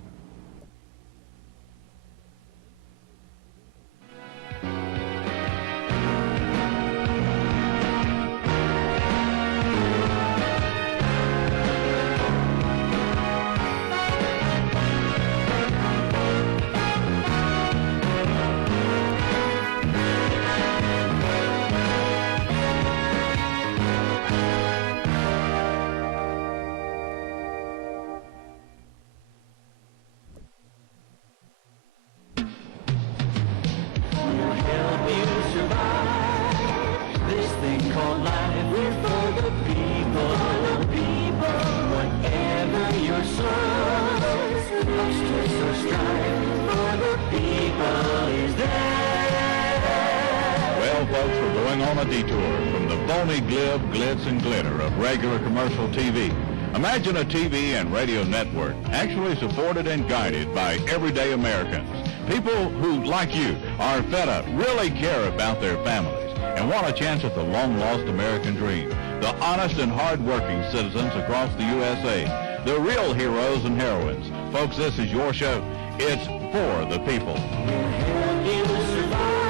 Folks, we're going on a detour from the phony glib, glitz, and glitter of regular commercial TV. Imagine a TV and radio network actually supported and guided by everyday Americans. People who, like you, are fed up, really care about their families, and want a chance at the long-lost American dream. The honest and hard-working citizens across the USA. The real heroes and heroines. Folks, this is your show. It's for the people. We'll help you survive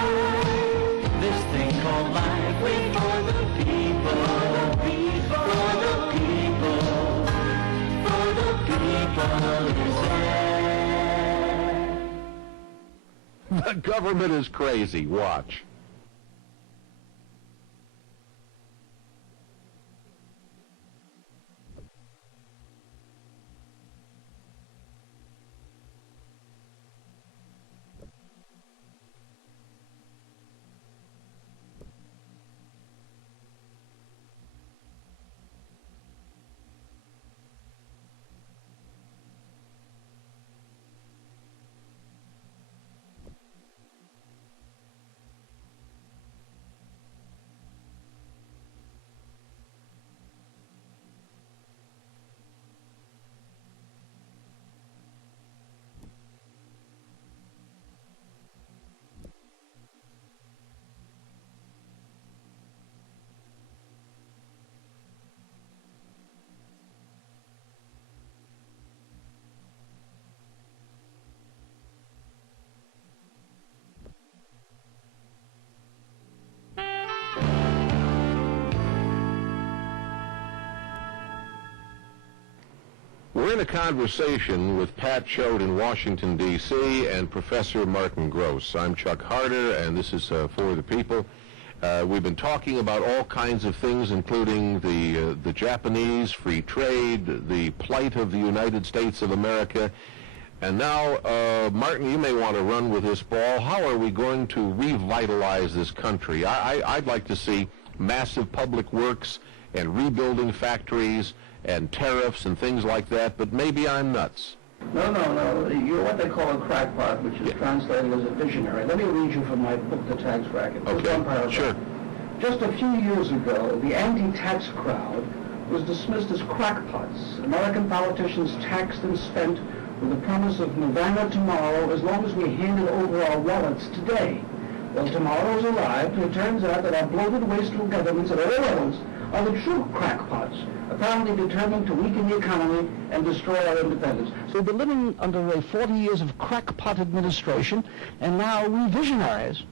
this thing called life. We're for the people, for the people, for the people is there. The government is crazy. Watch. We're in a conversation with Pat Choate in Washington, D.C., and Professor Martin Gross. I'm Chuck Harder, and this is For the People. We've been talking about all kinds of things, including the Japanese, free trade, the plight of the United States of America. And now, Martin, you may want to run with this ball. How are we going to revitalize this country? I'd like to see massive public works and rebuilding factories and tariffs and things like that, but maybe I'm nuts. No. You're what they call a crackpot, which is translated as a visionary. Let me read you from my book, The Tax Racket. Just one paragraph. Sure. Just a few years ago, the anti-tax crowd was dismissed as crackpots. American politicians taxed and spent with the promise of Nirvana tomorrow as long as we handed over our wallets today. Well, tomorrow's arrived, and it turns out that our bloated, wasteful governments at all levels are the true crackpots, apparently determined to weaken the economy and destroy our independence. So we've been living under a 40 years of crackpot administration, and now we visionaries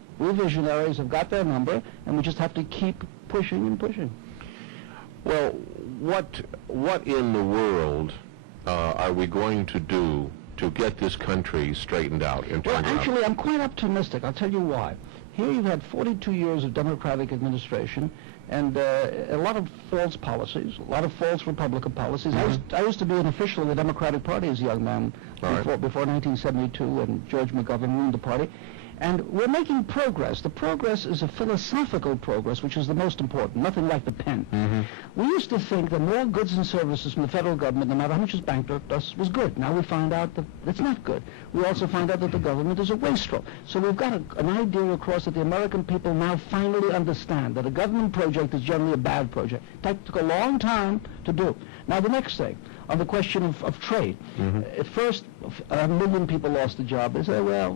have got their number, and we just have to keep pushing and pushing. Well, what in the world are we going to do to get this country straightened out and turned around? Actually, I'm quite optimistic. I'll tell you why. Here you've had 42 years of Democratic administration, and a lot of false policies, a lot of false Republican policies. I used to be an official of the Democratic Party as a young man before 1972, and George McGovern ruined the party. And we're making progress. The progress is a philosophical progress, which is the most important, nothing like the pen. We used to think that more goods and services from the federal government, no matter how much is bankrupt us, was good. Now we find out that it's not good. We also find out that the government is a wastrel. So we've got an idea across that the American people now finally understand that a government project is generally a bad project. It took a long time to do. Now the next thing, on the question of trade. At first, 1 million people lost their job. They say, well,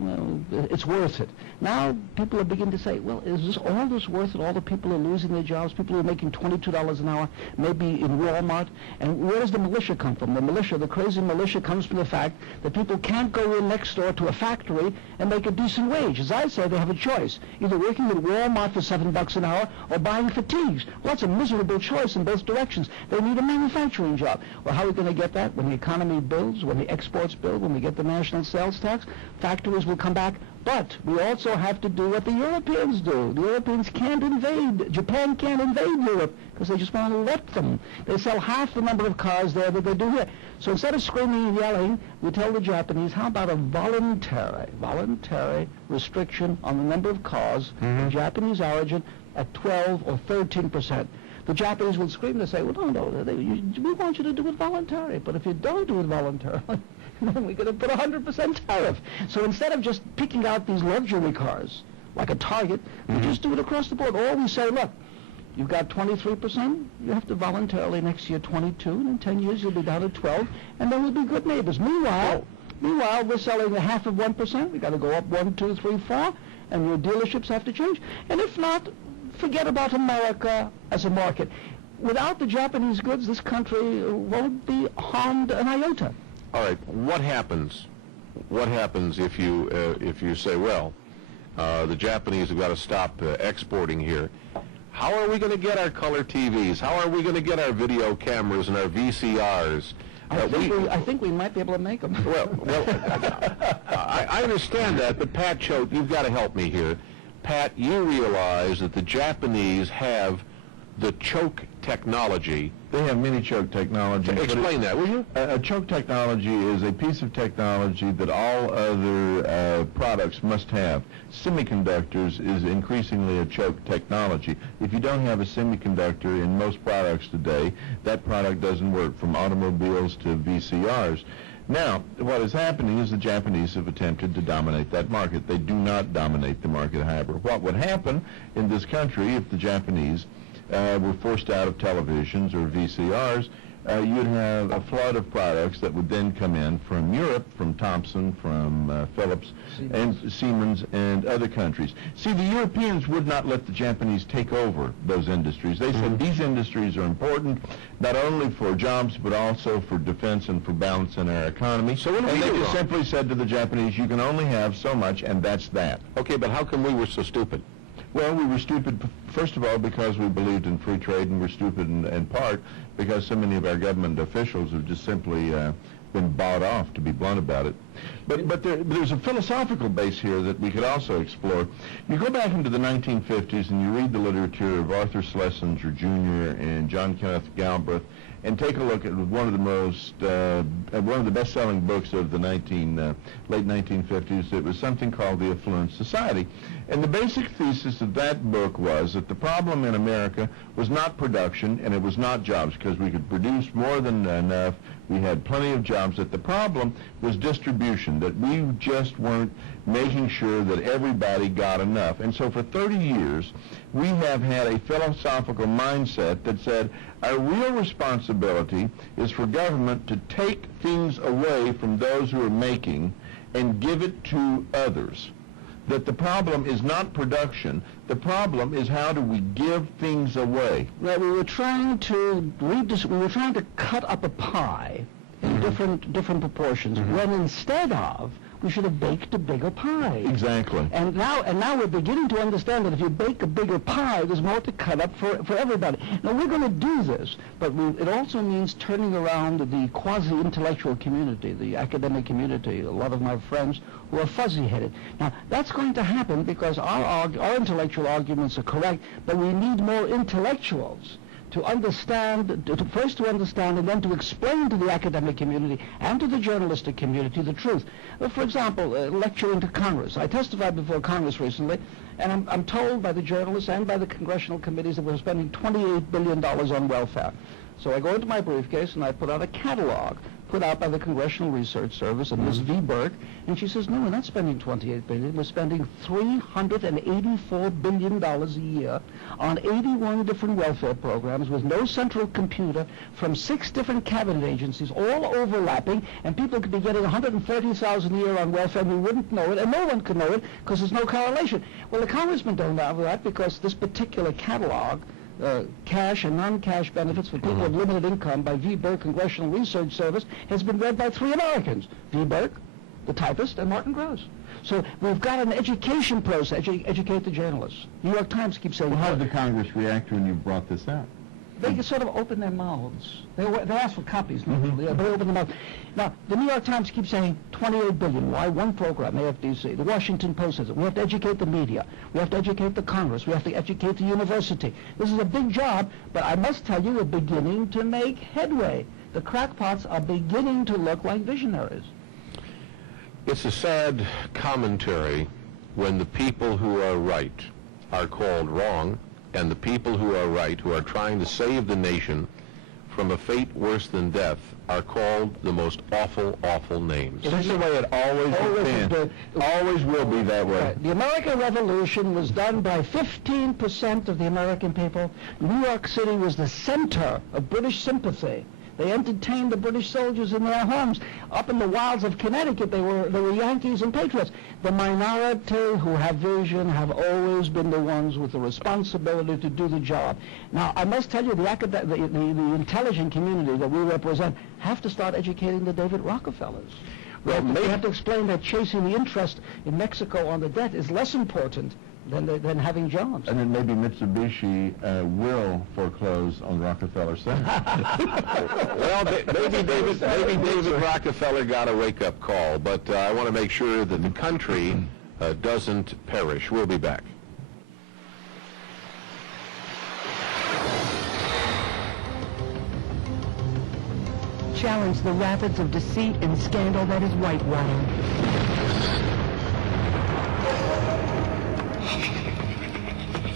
it's worth it. Now people are beginning to say, well, is all this worth it? All the people are losing their jobs. People are making $22 an hour, maybe in Walmart. And where does the militia come from? The militia, the crazy militia, comes from the fact that people can't go in next door to a factory and make a decent wage. As I say, they have a choice, either working at Walmart for $7 an hour or buying fatigues. Well, that's a miserable choice in both directions. They need a manufacturing job. Well, how are we going to get that? When the economy builds, when the exports build, when we get the national sales tax, factories will come back. But we also have to do what the Europeans do. The Europeans can't invade. Japan can't invade Europe because they just want to let them. They sell half the number of cars there that they do here. So instead of screaming and yelling, we tell the Japanese, how about a voluntary restriction on the number of cars of Japanese origin at 12 or 13%. The Japanese will scream and say, well, no, we want you to do it voluntary. But if you don't do it voluntarily, then we're going to put a 100% tariff. So instead of just picking out these luxury cars, like a Target, we just do it across the board. Or we say, look, you've got 23%, you have to voluntarily next year 22, and in 10 years you'll be down to 12, and then we'll be good neighbors. Meanwhile, we're selling a half of 1%. We've got to go up 1, 2, 3, 4, and your dealerships have to change. And if not, forget about America as a market. Without the Japanese goods, this country won't be harmed an iota. All right, what happens? What happens if you say, well, the Japanese have got to stop exporting here? How are we going to get our color TVs? How are we going to get our video cameras and our VCRs? I think we might be able to make them. Well, I understand that, but Pat Choate, you've got to help me here. Pat, you realize that the Japanese have the choke technology. They have mini choke technology. Explain that, will you? A choke technology is a piece of technology that all other products must have. Semiconductors is increasingly a choke technology. If you don't have a semiconductor in most products today, that product doesn't work, from automobiles to VCRs. Now, what is happening is the Japanese have attempted to dominate that market. They do not dominate the market, however. What would happen in this country if the Japanese were forced out of televisions or VCRs, you'd have a flood of products that would then come in from Europe, from Thomson, from Philips, and Siemens, and other countries. See, the Europeans would not let the Japanese take over those industries. They said these industries are important, not only for jobs, but also for defense and for balance in our economy. So what and they just simply said to the Japanese, you can only have so much, and that's that. Okay, but how come we were so stupid? Well, we were stupid, first of all, because we believed in free trade, and we're stupid in part because so many of our government officials have just simply been bought off, to be blunt about it. But there's a philosophical base here that we could also explore. You go back into the 1950s and you read the literature of Arthur Schlesinger Jr. and John Kenneth Galbraith, and take a look at one of the best-selling books of the late 1950s. It was something called The Affluent Society. And the basic thesis of that book was that the problem in America was not production and it was not jobs, because we could produce more than enough. We had plenty of jobs. That the problem was distribution, that we just weren't making sure that everybody got enough. And so for 30 years, we have had a philosophical mindset that said our real responsibility is for government to take things away from those who are making and give it to others. That the problem is not production. The problem is how do we give things away. Well, we were trying to cut up a pie in different proportions, when instead of we should have baked a bigger pie. Exactly. And now we're beginning to understand that if you bake a bigger pie, there's more to cut up for everybody. Now, we're going to do this, but it also means turning around the quasi-intellectual community, the academic community, a lot of my friends who are fuzzy-headed. Now, that's going to happen because our intellectual arguments are correct, but we need more intellectuals to understand, first to understand and then to explain to the academic community and to the journalistic community the truth. For example, lecturing to Congress. I testified before Congress recently, and I'm told by the journalists and by the congressional committees that we're spending $28 billion on welfare. So I go into my briefcase and I put out a catalog put out by the Congressional Research Service and Ms. V. Burke, and she says, no, we're not spending $28 billion. We're spending $384 billion a year on 81 different welfare programs with no central computer from 6 different cabinet agencies, all overlapping, and people could be getting $130,000 a year on welfare, and we wouldn't know it, and no one could know it because there's no correlation. Well, the congressmen don't have that because this particular catalog, cash and non-cash benefits for people with limited income by V. Burke Congressional Research Service, has been read by 3 Americans, V. Burke, the typist, and Martin Gross. So we've got an education process, educate the journalists. New York Times keeps saying... Well, how did the Congress react when you brought this out? They can sort of open their mouths. They ask for copies, naturally, but they open their mouths. Now, the New York Times keeps saying $28 billion. Why? One program, AFDC. The Washington Post says it. We have to educate the media. We have to educate the Congress. We have to educate the university. This is a big job, but I must tell you, we're beginning to make headway. The crackpots are beginning to look like visionaries. It's a sad commentary when the people who are right are called wrong, and the people who are right, who are trying to save the nation from a fate worse than death, are called the most awful, awful names. That's the way it always has been. Always will be that way. Right. The American Revolution was done by 15% of the American people. New York City was the center of British sympathy. They entertained the British soldiers in their homes. Up in the wilds of Connecticut, they were Yankees and Patriots. The minority who have vision have always been the ones with the responsibility to do the job. Now, I must tell you, the intelligent community that we represent have to start educating the David Rockefellers. Well, they have to explain that chasing the interest in Mexico on the debt is less important than having jobs. And then maybe Mitsubishi will foreclose on Rockefeller Center. Well, maybe David Rockefeller got a wake-up call, but I want to make sure that the country doesn't perish. We'll be back. Challenge the rapids of deceit and scandal that is whitewater.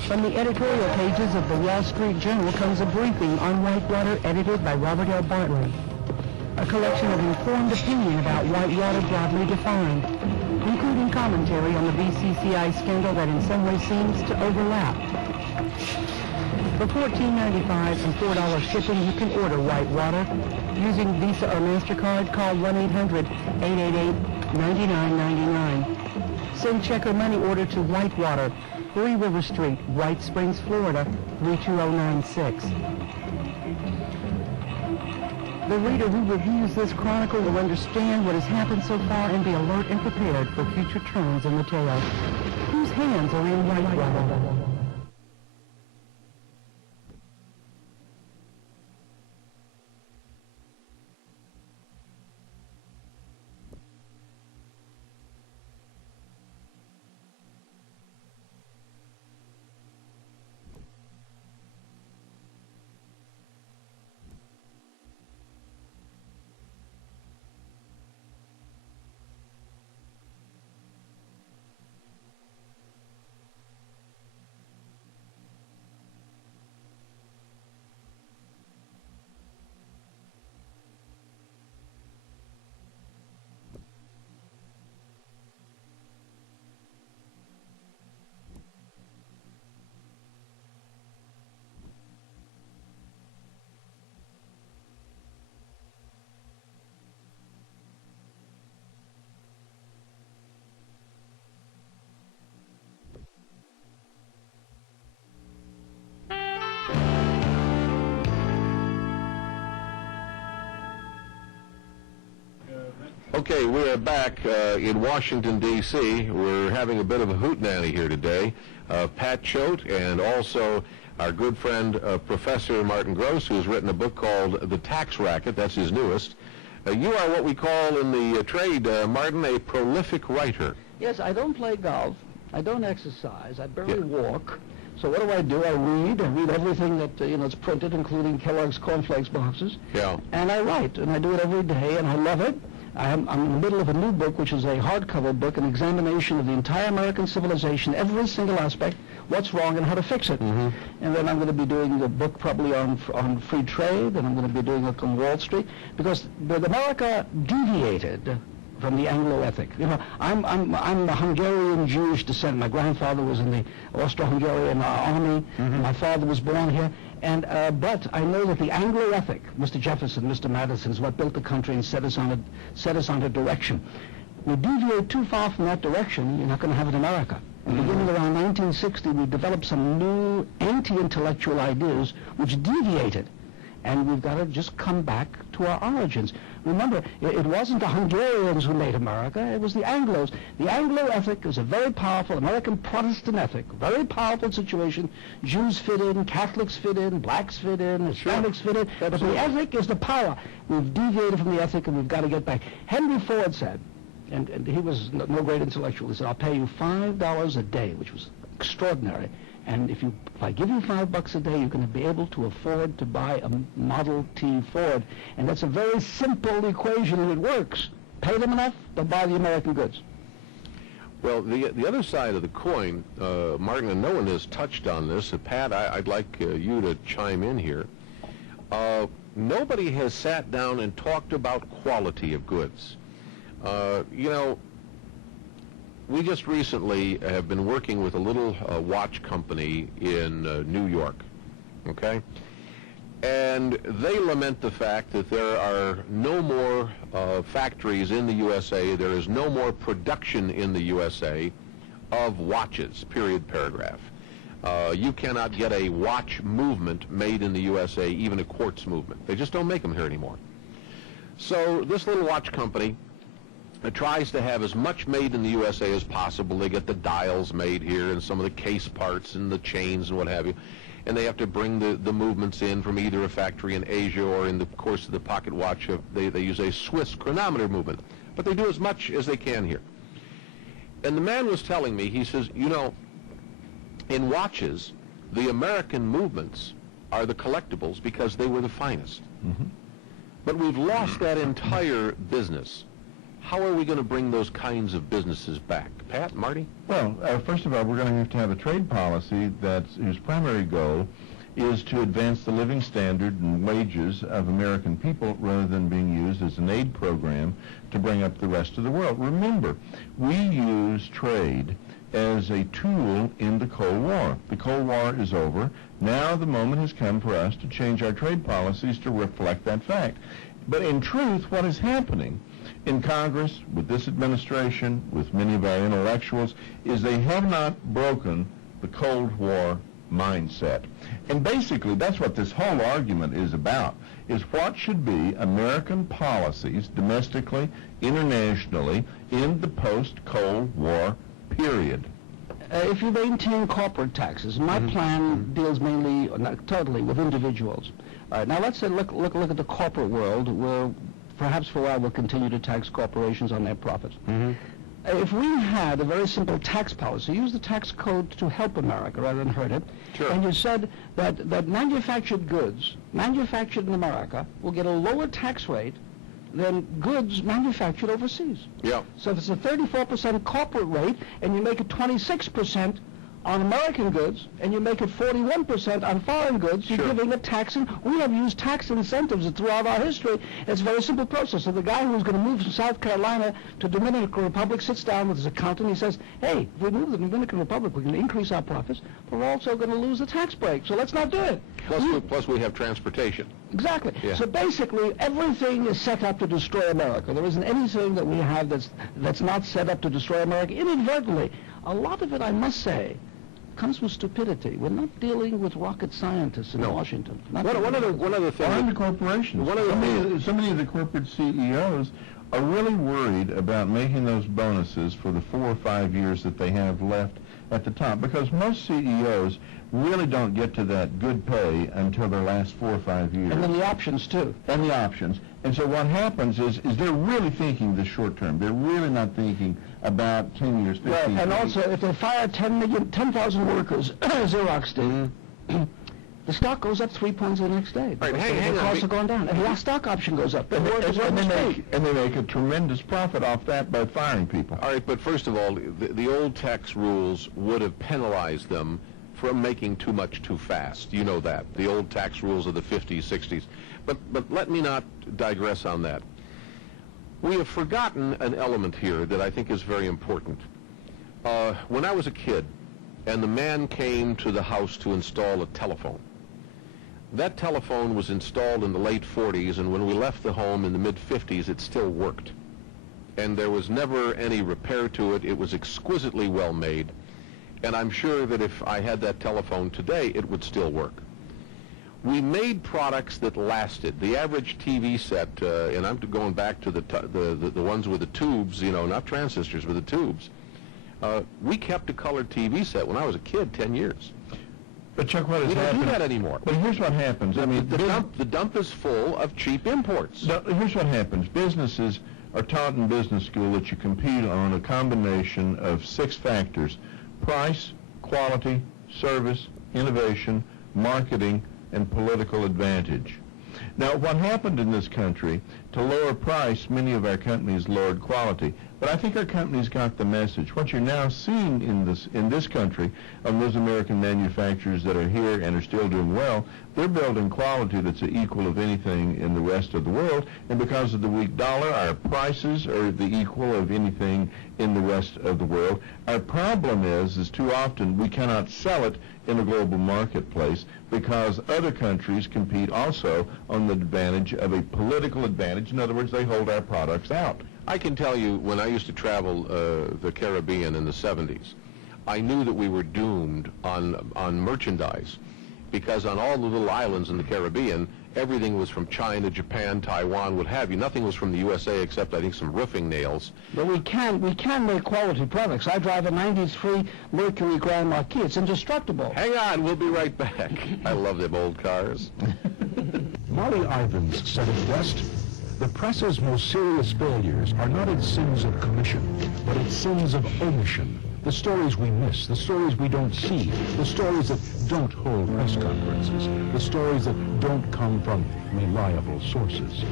From the editorial pages of the Wall Street Journal comes a briefing on Whitewater edited by Robert L. Bartley. A collection of informed opinion about whitewater broadly defined, including commentary on the BCCI scandal that in some way seems to overlap. For $14.95 and $4 shipping, you can order Whitewater. Using Visa or MasterCard, call 1-800-888-9999. Send check or money order to Whitewater, 3 River Street, White Springs, Florida, 32096. The reader who reviews this chronicle will understand what has happened so far and be alert and prepared for future turns in the tale. Whose hands are in Whitewater? Okay, we are back in Washington, D.C. We're having a bit of a hootenanny here today. Pat Choate and also our good friend Professor Martin Gross, who's written a book called The Tax Racket. That's his newest. You are what we call in the trade, Martin, a prolific writer. Yes, I don't play golf. I don't exercise. I barely walk. So what do? I read everything that is printed, including Kellogg's cornflakes boxes. Yeah. And I write, and I do it every day, and I love it. I'm in the middle of a new book, which is a hardcover book, an examination of the entire American civilization, every single aspect, what's wrong and how to fix it. And then I'm going to be doing a book probably on free trade, and I'm going to be doing it on Wall Street, because America deviated from the Anglo ethic. I'm a Hungarian Jewish descent. My grandfather was in the Austro-Hungarian army. My father was born here. But I know that the Anglo ethic, Mr. Jefferson, Mr. Madison, is what built the country and set us on a direction. We deviate too far from that direction, you're not going to have it in America. Beginning around 1960, we developed some new anti-intellectual ideas which deviated. And we've got to just come back to our origins. Remember, it wasn't the Hungarians who made America, it was the Anglos. The Anglo ethic is a very powerful American Protestant ethic, very powerful situation. Jews fit in, Catholics fit in, blacks fit in, Hispanics fit in, but the ethic is the power. We've deviated from the ethic and we've got to get back. Henry Ford said, and he was no great intellectual, he said, I'll pay you $5 a day, which was extraordinary. And if I give you $5 a day, you're going to be able to afford to buy a Model T Ford. And that's a very simple equation, and it works. Pay them enough, they'll buy the American goods. Well, the other side of the coin, Martin, and no one has touched on this. Pat, I'd like you to chime in here. Nobody has sat down and talked about quality of goods. We just recently have been working with a little watch company in New York, okay? And they lament the fact that there are no more factories in the USA, there is no more production in the USA of watches, period, paragraph. You cannot get a watch movement made in the USA, even a quartz movement. They just don't make them here anymore. So this little watch company tries to have as much made in the USA as possible. They get the dials made here and some of the case parts and the chains and what have you. And they have to bring the movements in from either a factory in Asia or in the course of the pocket watch. They use a Swiss chronometer movement. But they do as much as they can here. And the man was telling me, he says, in watches, the American movements are the collectibles because they were the finest. But we've lost that entire business. How are we going to bring those kinds of businesses back? Pat, Marty? Well, first of all, we're going to have a trade policy whose primary goal is to advance the living standard and wages of American people rather than being used as an aid program to bring up the rest of the world. Remember, we use trade as a tool in the Cold War. The Cold War is over. Now the moment has come for us to change our trade policies to reflect that fact. But in truth, what is happening in Congress, with this administration, with many of our intellectuals, is they have not broken the Cold War mindset. And basically, that's what this whole argument is about, is what should be American policies, domestically, internationally, in the post-Cold War period. If you maintain corporate taxes, my plan deals mainly, not totally, with individuals. Now let's say look at the corporate world, where perhaps for a while we'll continue to tax corporations on their profits. If we had a very simple tax policy, use the tax code to help America rather than hurt it, and you said that manufactured goods manufactured in America will get a lower tax rate than goods manufactured overseas. So if it's a 34% corporate rate and you make it 26% on American goods, and you make it 41% on foreign goods, you're giving a tax. We have used tax incentives throughout our history. It's a very simple process. So the guy who's going to move from South Carolina to Dominican Republic sits down with his accountant. He says, hey, if we move to the Dominican Republic, we're going to increase our profits, but we're also going to lose the tax break. So let's not do it. Plus we have transportation. Exactly. So basically, everything is set up to destroy America. There isn't anything that we have that's not set up to destroy America inadvertently. A lot of it, I must say, comes with stupidity. We're not dealing with rocket scientists in Washington. One of the things... Or in the corporations. So many of the corporate CEOs are really worried about making those bonuses for the 4 or 5 years that they have left at the top, because most CEOs really don't get to that good pay until their last 4 or 5 years. And then the options, too. And the options. And so what happens is they're really thinking the short term. They're really not thinking about 10 years, 15 years. Right, and also, if they fire 10,000 workers, Xerox did, the stock goes up 3 points the next day. Right, hang the on. costs are going down. And the stock option goes up. And they make a tremendous profit off that by firing people. All right, but first of all, the old tax rules would have penalized them from making too much too fast. You know that. The old tax rules of the 50s, 60s. But let me not digress on that. We have forgotten an element here that I think is very important. When I was a kid, and the man came to the house to install a telephone, that telephone was installed in the late 40s, and when we left the home in the mid-50s, it still worked. And there was never any repair to it. It was exquisitely well made. And I'm sure that if I had that telephone today, it would still work. We made products that lasted. The average TV set, and I'm going back to the ones with the tubes, you know, not transistors, but the tubes. We kept a colored TV set when I was a kid 10 years. But Chuck, what has We don't happened? do that anymore. But here's what happens. I mean, the dump is full of cheap imports. No, here's what happens. Businesses are taught in business school that you compete on a combination of 6 factors: price, quality, service, innovation, marketing, and political advantage. Now, what happened in this country, to lower price, many of our companies lowered quality. But I think our companies got the message. What you're now seeing in this country, of those American manufacturers that are here and are still doing well, they're building quality that's the equal of anything in the rest of the world. And because of the weak dollar, our prices are the equal of anything in the rest of the world. Our problem is too often we cannot sell it in a global marketplace because other countries compete also on the advantage of a political advantage. In other words, they hold our products out. I can tell you, when I used to travel the Caribbean in the 70s, I knew that we were doomed on merchandise, because on all the little islands in the Caribbean, everything was from China, Japan, Taiwan, what have you. Nothing was from the USA except, I think, some roofing nails. But we can make quality products. I drive a 93 Mercury Grand Marquis. It's indestructible. Hang on, we'll be right back. I love them old cars. Molly Ivins said it best: the press's most serious failures are not its sins of commission, but its sins of omission. The stories we miss, the stories we don't see, the stories that don't hold press conferences, the stories that don't come from reliable sources.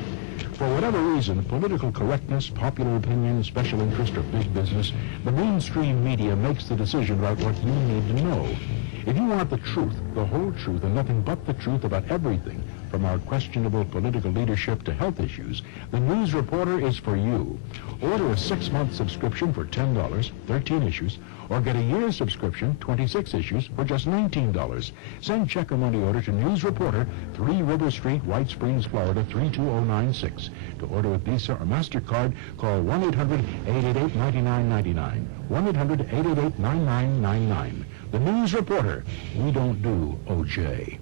For whatever reason, political correctness, popular opinion, special interest, or big business, the mainstream media makes the decision about what you need to know. If you want the truth, the whole truth, and nothing but the truth about everything, from our questionable political leadership to health issues, the News Reporter is for you. Order a 6-month subscription for $10, 13 issues, or get a year's subscription, 26 issues, for just $19. Send check or money order to News Reporter, 3 River Street, White Springs, Florida, 32096. To order with Visa or MasterCard, call 1-800-888-9999. 1-800-888-9999. The News Reporter. We don't do OJ.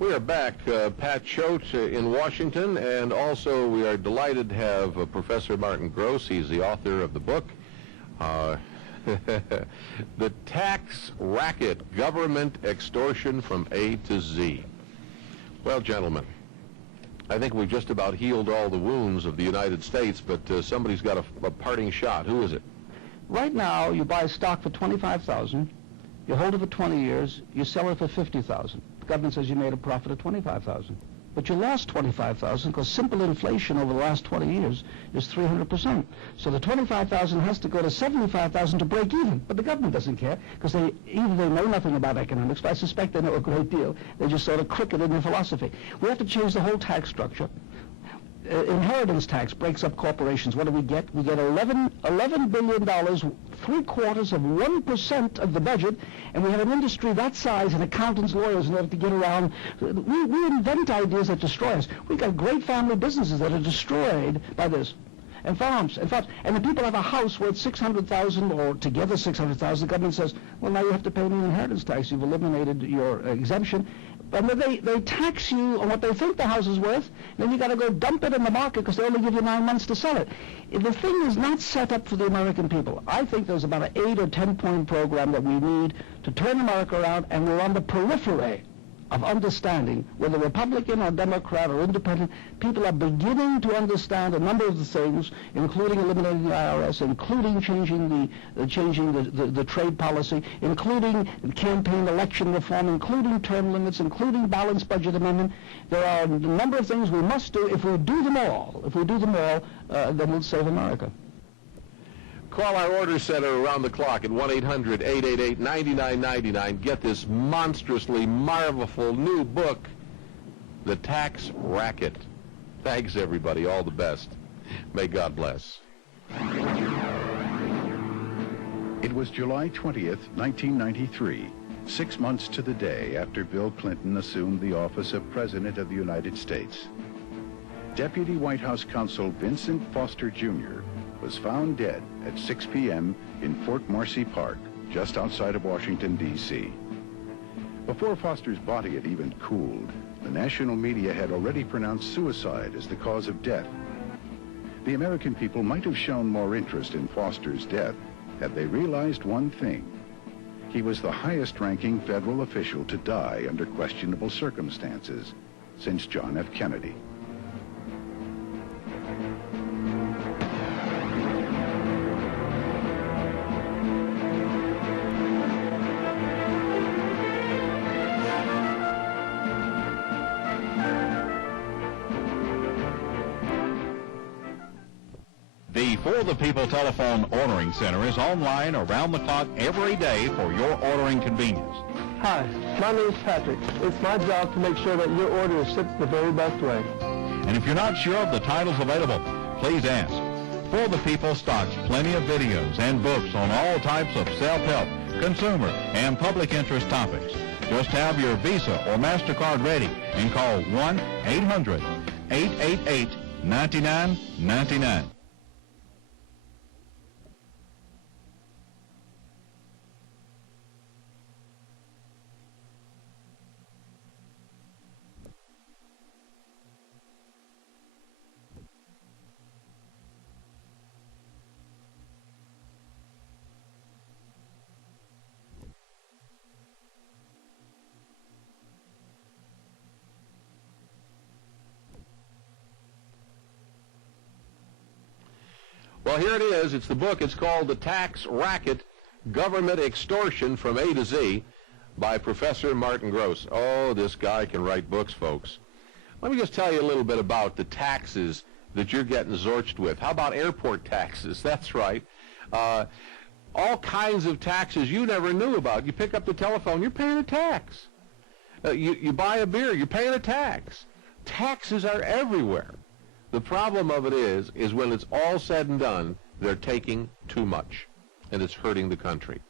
We are back. Pat Choate in Washington, and also we are delighted to have Professor Martin Gross. He's the author of the book, The Tax Racket, Government Extortion from A to Z. Well, gentlemen, I think we've just about healed all the wounds of the United States, but somebody's got a parting shot. Who is it? Right now, you buy stock for $25,000, you hold it for 20 years, you sell it for $50,000. The government says you made a profit of $25,000. But you lost $25,000 because simple inflation over the last 20 years is 300%. So the $25,000 has to go to $75,000 to break even. But the government doesn't care because either they know nothing about economics, but I suspect they know a great deal. They just sort of crooked in their philosophy. We have to change the whole tax structure. Inheritance tax breaks up corporations. What do we get? We get $11 billion, 1% of the budget, and we have an industry that size and accountants, lawyers, in order to get around. We invent ideas that destroy us. We've got great family businesses that are destroyed by this. And farms, and the people have a house worth $600,000 or together $600,000. The government says, well, now you have to pay me inheritance tax. You've eliminated your exemption. But they tax you on what they think the house is worth, then you got to go dump it in the market because they only give you 9 months to sell it. The thing is not set up for the American people. I think there's about an 8 or 10 point program that we need to turn America around, and we're on the periphery of understanding, whether Republican or Democrat or independent. People are beginning to understand a number of the things, including eliminating the IRS, including changing the trade policy, including campaign election reform, including term limits, including balanced budget amendment. There are a number of things we must do. If we do them all, then we'll save America. Call our order center around the clock at 1-800-888-9999. Get this monstrously marvelful new book, The Tax Racket. Thanks, everybody. All the best. May God bless. It was July 20th, 1993, 6 months to the day after Bill Clinton assumed the office of President of the United States. Deputy White House Counsel Vincent Foster Jr. was found dead at 6 p.m. in Fort Marcy Park, just outside of Washington, D.C. Before Foster's body had even cooled, the national media had already pronounced suicide as the cause of death. The American people might have shown more interest in Foster's death had they realized one thing. He was the highest-ranking federal official to die under questionable circumstances since John F. Kennedy. The For the People Telephone Ordering Center is online around the clock every day for your ordering convenience. Hi, my name is Patrick. It's my job to make sure that your order is shipped the very best way. And if you're not sure of the titles available, please ask. For the People stocks plenty of videos and books on all types of self-help, consumer, and public interest topics. Just have your Visa or MasterCard ready and call 1-800-888-9999. Well, here it is. It's the book. It's called The Tax Racket, Government Extortion from A to Z by Professor Martin Gross. Oh, this guy can write books, folks. Let me just tell you a little bit about the taxes that you're getting zorched with. How about airport taxes? That's right. All kinds of taxes you never knew about. You pick up the telephone, you're paying a tax. You buy a beer, you're paying a tax. Taxes are everywhere. The problem of it is when it's all said and done, they're taking too much, and it's hurting the country.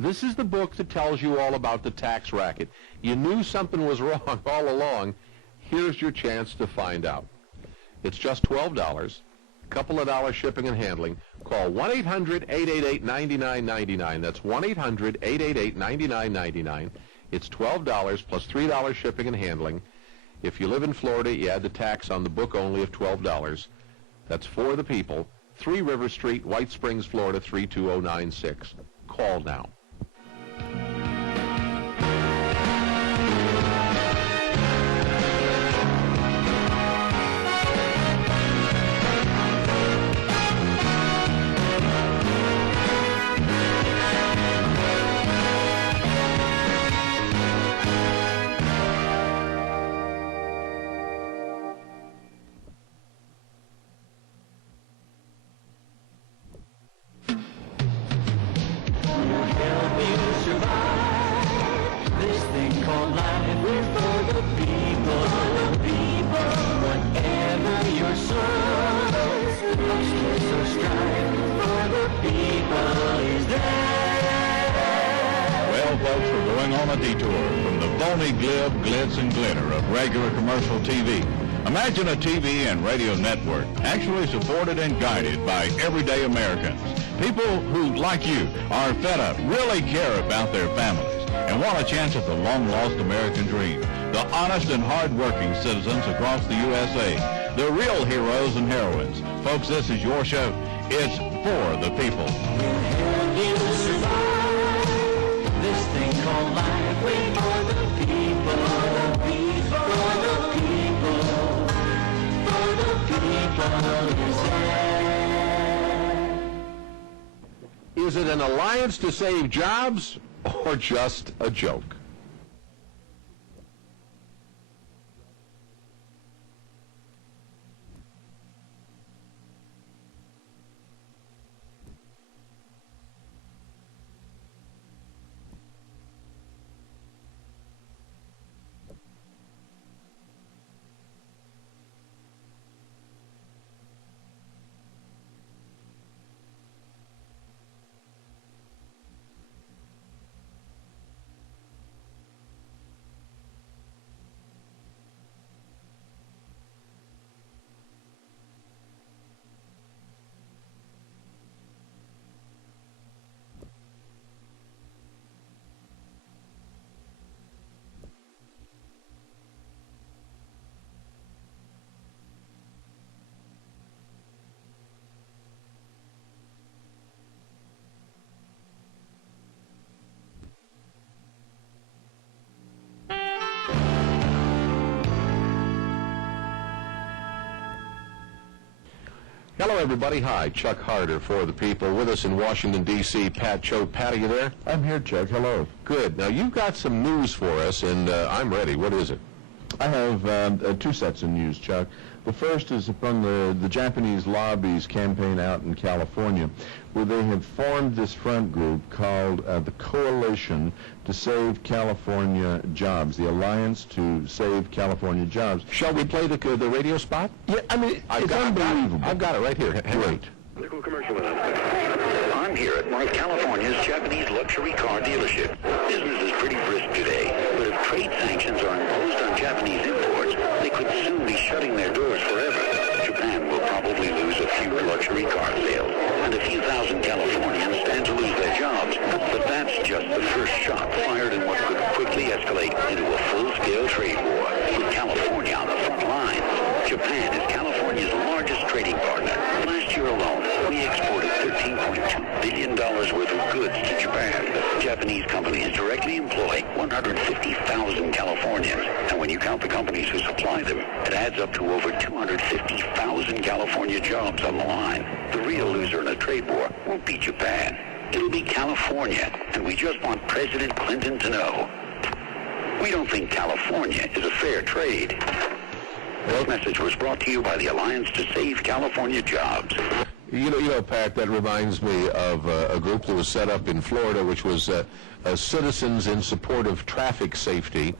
This is the book that tells you all about the tax racket. You knew something was wrong all along. Here's your chance to find out. It's just $12, a couple of dollars shipping and handling. Call 1-800-888-9999. That's 1-800-888-9999. It's $12 plus $3 shipping and handling. If you live in Florida, you add the tax on the book only of $12. That's For the People, 3 River Street, White Springs, Florida, 32096. Call now. We'll help you survive this thing called life. We're for the people, whatever your sorrows, stress or strife, for the people is there. Well, folks, we're going on a detour from the phony glib, glitz, and glitter of regular commercial TV. Imagine a TV and radio network actually supported and guided by everyday Americans. People who, like you, are fed up, really care about their families, and want a chance at the long-lost American dream. The honest and hard-working citizens across the USA. The real heroes and heroines. Folks, this is your show. It's for the people. We'll help you survive this thing called life. We're for the people, for the people, for the people is there. Is it an alliance to save jobs or just a joke? Hello, everybody. Hi, Chuck Harder for the people. With us in Washington, D.C., Pat Choate. Pat, are you there? I'm here, Chuck. Hello. Good. Now, you've got some news for us, and I'm ready. What is it? I have two sets of news, Chuck. The first is upon the Japanese lobby's campaign out in California, where they have formed this front group called the Coalition to Save California Jobs, the Alliance to Save California Jobs. Shall we play the radio spot? Yeah, I mean, it's unbelievable. I've got it right here. Great. Political commercial announcement. I'm here at one of California's Japanese luxury car dealership. Business is pretty brisk today, but if trade sanctions are imposed on Japanese imports, they could soon be shutting their doors forever. Japan will probably lose a few luxury car sales, and a few thousand Californians stand to lose their jobs. But that's just the first shot fired in what could quickly escalate into a full-scale trade war, with California on the front lines. Japan is California's largest trading partner. Last year alone, we exported $13.2 billion worth of goods to Japan. Japanese companies directly employ 150,000 Californians, and when you count the companies who supply them, it adds up to over 250,000 California jobs on the line. The real loser in a trade war won't be Japan. It'll be California, and we just want President Clinton to know. We don't think California is a fair trade. This message was brought to you by the Alliance to Save California Jobs. You know, Pat, that reminds me of a group that was set up in Florida, which was Citizens in Support of Traffic Safety,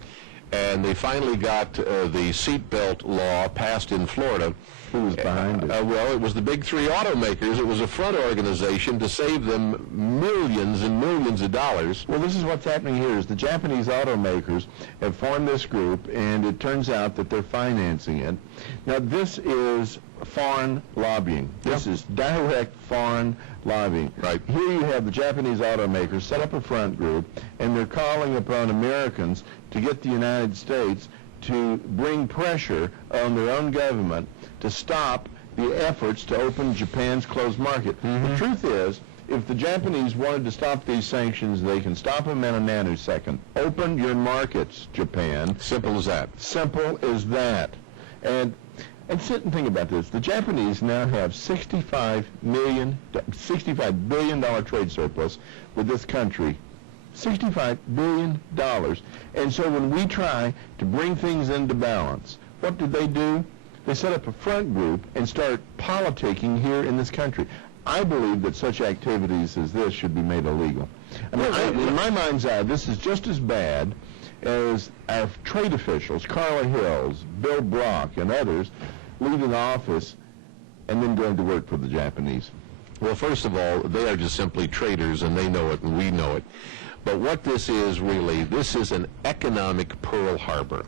and they finally got the seatbelt law passed in Florida. Who was behind it? Well, it was the big three automakers. It was a front organization to save them millions and millions of dollars. Well, this is what's happening here is the Japanese automakers have formed this group, and it turns out that they're financing it. Now, this is foreign lobbying. This is direct foreign lobbying. Right. Here you have the Japanese automakers set up a front group, and they're calling upon Americans to get the United States to bring pressure on their own government to stop the efforts to open Japan's closed market. The truth is, if the Japanese wanted to stop these sanctions, they can stop them in a nanosecond. Open your markets, Japan. Simple as that. Simple as that. And sit and think about this. The Japanese now have $65 billion trade surplus with this country. $65 billion. And so when we try to bring things into balance, what do? They set up a front group and start politicking here in this country. I believe that such activities as this should be made illegal. I mean, in my mind's eye, this is just as bad as our trade officials, Carla Hills, Bill Brock, and others, leaving office and then going to work for the Japanese. Well, first of all, they are just simply traders, and they know it, and we know it. But what this is really, this is an economic Pearl Harbor.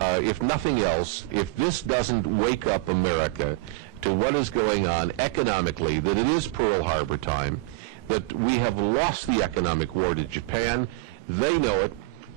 If nothing else, if this doesn't wake up America to what is going on economically, that it is Pearl Harbor time, that we have lost the economic war to Japan, they know it,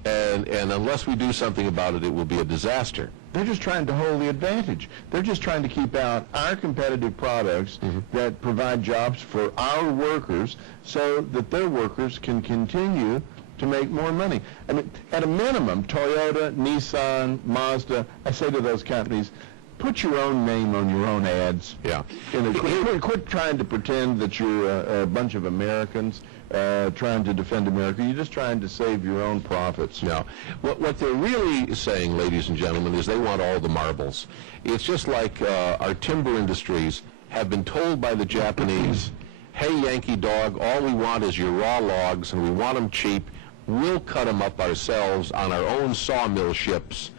and unless we do something about it, it will be a disaster. They're just trying to hold the advantage. They're just trying to keep out our competitive products that provide jobs for our workers so that their workers can continue to make more money. I mean, at a minimum, Toyota, Nissan, Mazda, I say to those companies, put your own name on your own ads. Yeah. Quit trying to pretend that you're a bunch of Americans trying to defend America. You're just trying to save your own profits. Now, what they're really saying, ladies and gentlemen, is they want all the marbles. It's just like our timber industries have been told by the Japanese, hey, Yankee dog, all we want is your raw logs, and we want them cheap. We'll cut them up ourselves on our own sawmill ships.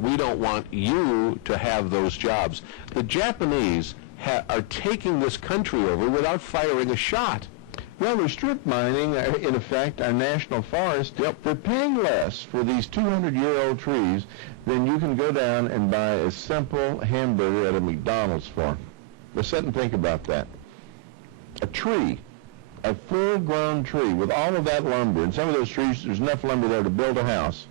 We don't want you to have those jobs. The Japanese are taking this country over without firing a shot. Well, they're strip mining, in effect, our national forest. Yep. They're paying less for these 200-year-old trees than you can go down and buy a simple hamburger at a McDonald's for. But sit and think about that. A tree, a full-grown tree with all of that lumber, and some of those trees, there's enough lumber there to build a house.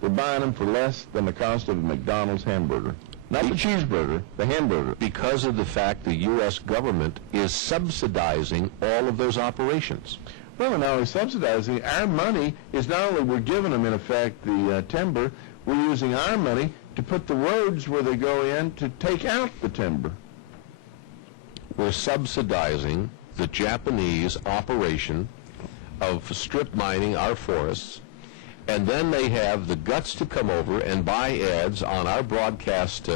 They're buying them for less than the cost of a McDonald's hamburger. Not the cheeseburger, the hamburger. Because of the fact the U.S. government is subsidizing all of those operations. Well, we're not only subsidizing, our money is not only we're giving them, in effect, the timber, we're using our money to put the roads where they go in to take out the timber. We're subsidizing the Japanese operation of strip mining our forests, and then they have the guts to come over and buy ads on our broadcast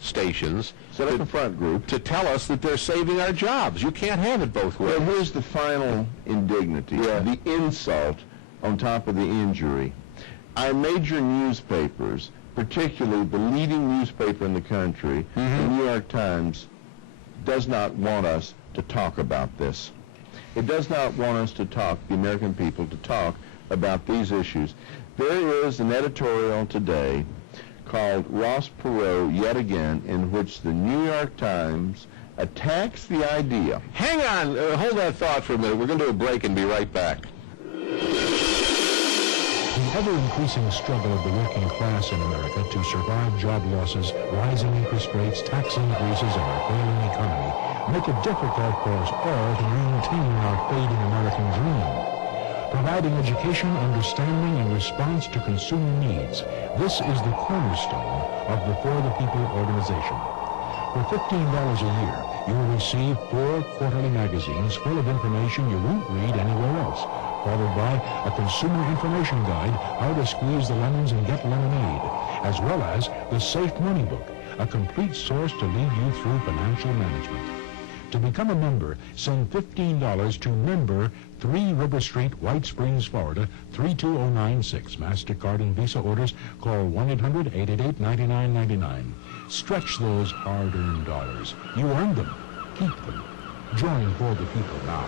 stations to tell us that they're saving our jobs. You can't have it both ways. Well, here's the final indignity, the insult on top of the injury. Our major newspapers, particularly the leading newspaper in the country, the New York Times, does not want us to talk about this. It does not want us to talk, the American people, to talk about these issues. There is an editorial today called Ross Perot Yet Again, in which the New York Times attacks the idea. Hang on, hold that thought for a minute. We're going to do a break and be right back. The ever-increasing struggle of the working class in America to survive job losses, rising interest rates, tax increases, and a failing economy make it difficult for us all to maintain our fading American dream. Providing education, understanding, and response to consumer needs, this is the cornerstone of the For the People organization. For $15 a year, you will receive 4 quarterly magazines full of information you won't read anywhere else, followed by a consumer information guide, How to Squeeze the Lemons and Get Lemonade, as well as the Safe Money Book, a complete source to lead you through financial management. To become a member, send $15 to Member 3 River Street, White Springs, Florida, 32096. MasterCard and Visa orders, call 1-800-888-9999. Stretch those hard-earned dollars. You earned them. Keep them. Join For the People now.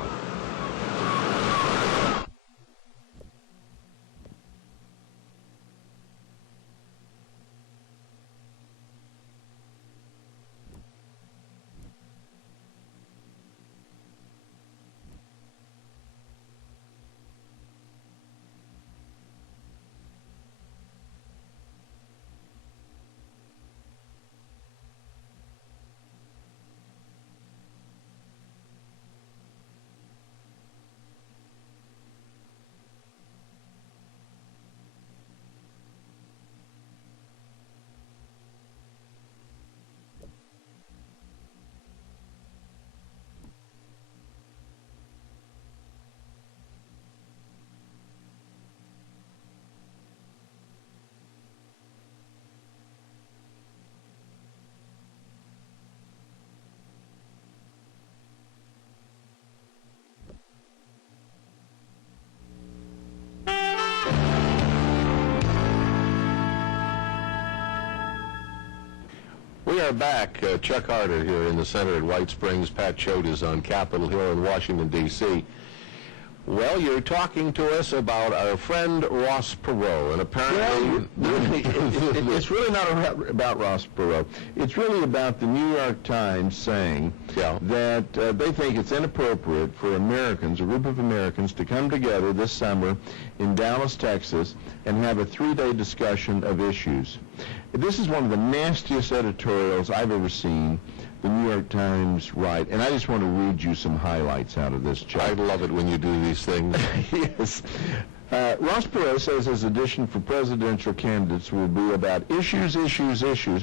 We are back. Chuck Harder here in the center at White Springs. Pat Choate is on Capitol Hill in Washington, D.C. Well, you're talking to us about our friend Ross Perot, and apparently... Well, it's really not about Ross Perot. It's really about the New York Times saying that they think it's inappropriate for Americans, a group of Americans, to come together this summer in Dallas, Texas, and have a 3-day discussion of issues. This is one of the nastiest editorials I've ever seen the New York Times write, and I just want to read you some highlights out of this, Chuck. I love it when you do these things. Yes. Ross Perot says his audition for presidential candidates will be about issues,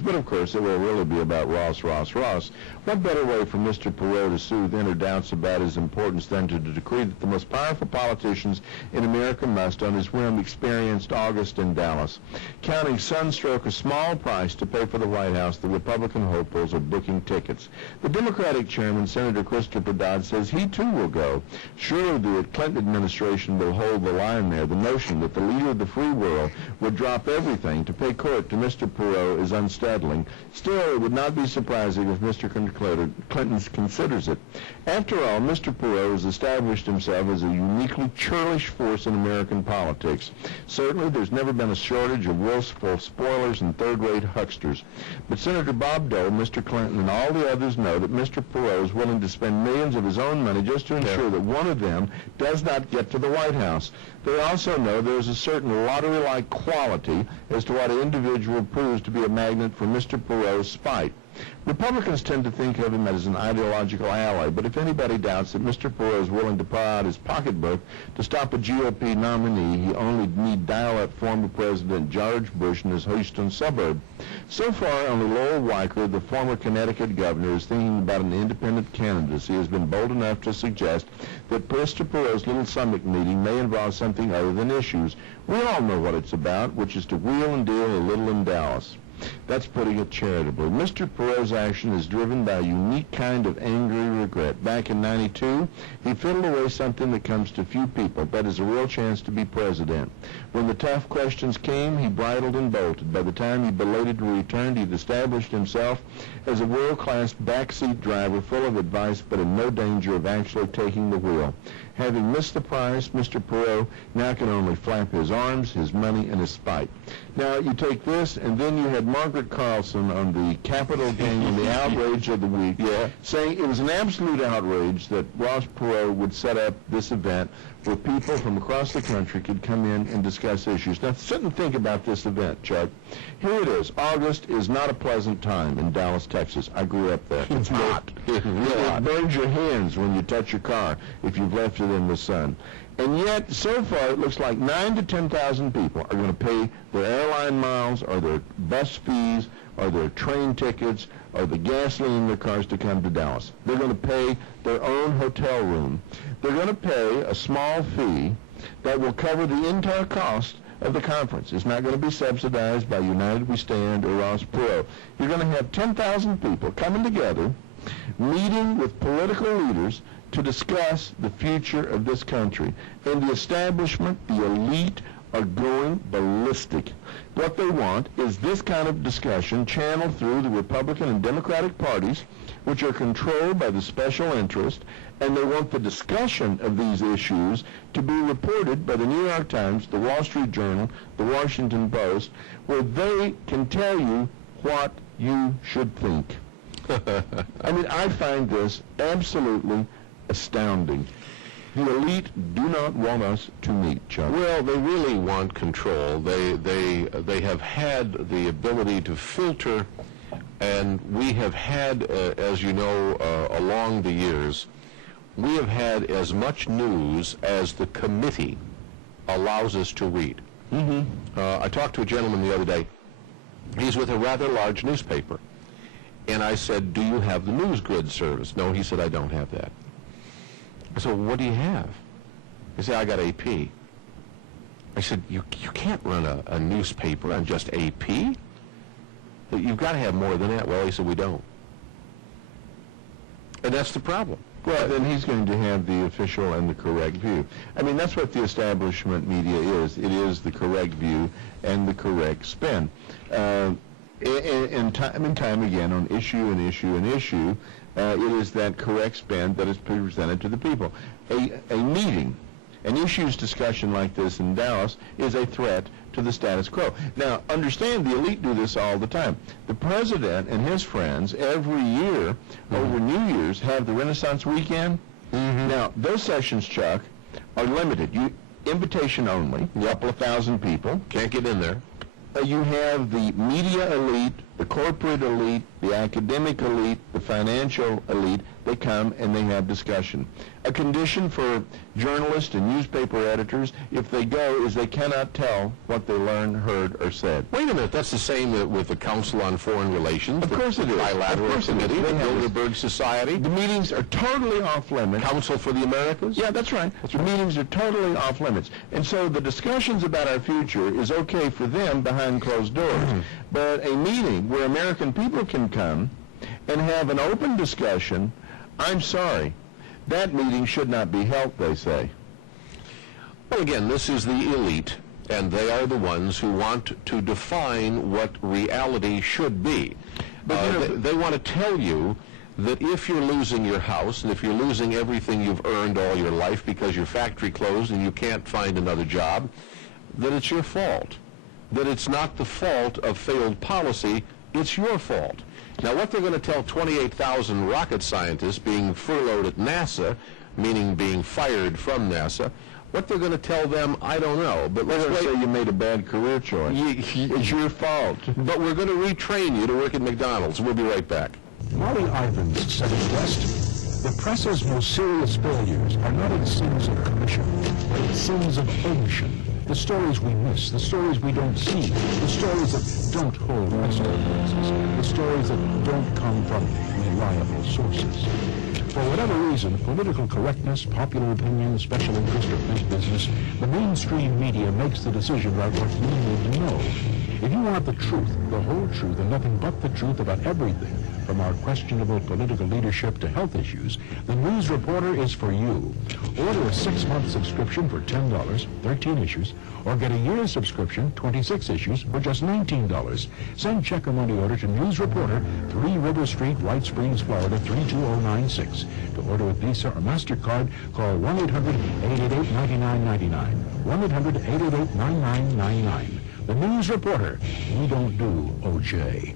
but of course it will really be about Ross. What better way for Mr. Perot to soothe inner doubts about his importance than to decree that the most powerful politicians in America must, on his whim, experience August in Dallas. Counting sunstroke a small price to pay for the White House, the Republican hopefuls are booking tickets. The Democratic chairman, Senator Christopher Dodd, says he too will go. Surely the Clinton administration will hold the line there. The notion that the leader of the free world would drop everything to pay court to Mr. Perot is unsettling. Still, it would not be surprising if Mr. Clinton considers it. After all, Mr. Perot has established himself as a uniquely churlish force in American politics. Certainly, there's never been a shortage of willful spoilers and third-rate hucksters. But Senator Bob Dole, Mr. Clinton, and all the others know that Mr. Perot is willing to spend millions of his own money just to ensure that one of them does not get to the White House. They also know there is a certain lottery-like quality as to what an individual proves to be a magnet for Mr. Perot's spite. Republicans tend to think of him as an ideological ally, but if anybody doubts that Mr. Perot is willing to pull out his pocketbook to stop a GOP nominee, he only need dial up former President George Bush in his Houston suburb. So far, only Lowell Weicker, the former Connecticut governor, is thinking about an independent candidacy. He has been bold enough to suggest that Mr. Perot's little summit meeting may involve something other than issues. We all know what it's about, which is to wheel and deal a little in Dallas. That's putting it charitably. Mr. Perot's action is driven by a unique kind of angry regret. Back in '92, he fiddled away something that comes to few people, that is a real chance to be president. When the tough questions came, he bridled and bolted. By the time he belatedly returned, he'd established himself as a world-class backseat driver full of advice but in no danger of actually taking the wheel. Having missed the prize, Mr. Perot now can only flap his arms, his money, and his spite. Now, you take this, and then you had Margaret Carlson on the Capitol game in the outrage of the week, saying it was an absolute outrage that Ross Perot would set up this event where people from across the country could come in and discuss issues. Now, sit and think about this event, Chuck. Here it is. August is not a pleasant time in Dallas, Texas. I grew up there. It's hot. It burns your hands when you touch your car if you've left it in the sun. And yet, so far, it looks like 9,000 to 10,000 people are going to pay their airline miles or their bus fees or their train tickets or the gasoline in their cars to come to Dallas. They're going to pay their own hotel room. They're going to pay a small fee that will cover the entire cost of the conference. It's not going to be subsidized by United We Stand or Ross Perot. You're going to have 10,000 people coming together, meeting with political leaders to discuss the future of this country. And the establishment, the elite, are going ballistic. What they want is this kind of discussion channeled through the Republican and Democratic parties, which are controlled by the special interest, and they want the discussion of these issues to be reported by the New York Times, the Wall Street Journal, the Washington Post, where they can tell you what you should think. I mean, I find this absolutely astounding. The elite do not want us to meet, Chuck. Well, they really want control. They have had the ability to filter, and we have had, as you know, along the years, we have had as much news as the committee allows us to read. I talked to a gentleman the other day. He's with a rather large newspaper. And I said, do you have the news grid service? No, he said, I don't have that. I said, well, what do you have? He said, I got AP. I said, you can't run a newspaper on just AP? You've got to have more than that. Well, he said, we don't. And that's the problem. Well, then he's going to have the official and the correct view. I mean, that's what the establishment media is. It is the correct view and the correct spin. And time and time again, on issue and issue and issue, it is that correct spin that is presented to the people. A meeting, an issues discussion like this in Dallas is a threat to the status quo. Now, understand the elite do this all the time. The president and his friends every year over New Year's have the Renaissance Weekend. Now, those sessions, Chuck, are limited. Invitation only, a couple of thousand people. Can't get in there. You have the media elite, the corporate elite, the academic elite, the financial elite. They come and they have discussion. A condition for journalists and newspaper editors, if they go, is they cannot tell what they learned, heard, or said. Wait a minute, that's the same with the Council on Foreign Relations. Of course it is. Bilateral Committee, the Bilderberg Society. The meetings are totally off limits. Council for the Americas? Yeah, that's right. The meetings are totally off limits. And so the discussions about our future is okay for them behind closed doors. But a meeting where American people can come and have an open discussion, I'm sorry, that meeting should not be held, they say. Well, again, this is the elite, and they are the ones who want to define what reality should be. But they want to tell you that if you're losing your house, and if you're losing everything you've earned all your life because your factory closed and you can't find another job, that it's your fault. That it's not the fault of failed policy, it's your fault. Now, what they're going to tell 28,000 rocket scientists being furloughed at NASA, meaning being fired from NASA, what they're going to tell them, I don't know. But let's say you made a bad career choice. It's your fault. But we're going to retrain you to work at McDonald's. We'll be right back. Molly Ivins said it best. The press's most serious failures are not its sins of commission, but its sins of omission. The stories we miss, the stories we don't see, the stories that don't hold press conferences, the stories that don't come from reliable sources. For whatever reason, political correctness, popular opinion, special interest, or big business, the mainstream media makes the decision about what you need to know. If you want the truth, the whole truth, and nothing but the truth about everything, from our questionable political leadership to health issues, the News Reporter is for you. Order a 6-month subscription for $10, 13 issues, or get a year's subscription, 26 issues, for just $19. Send check or money order to News Reporter, 3 River Street, White Springs, Florida, 32096. To order with Visa or MasterCard, call 1-800-888-9999. 1-800-888-9999. The News Reporter. We don't do OJ.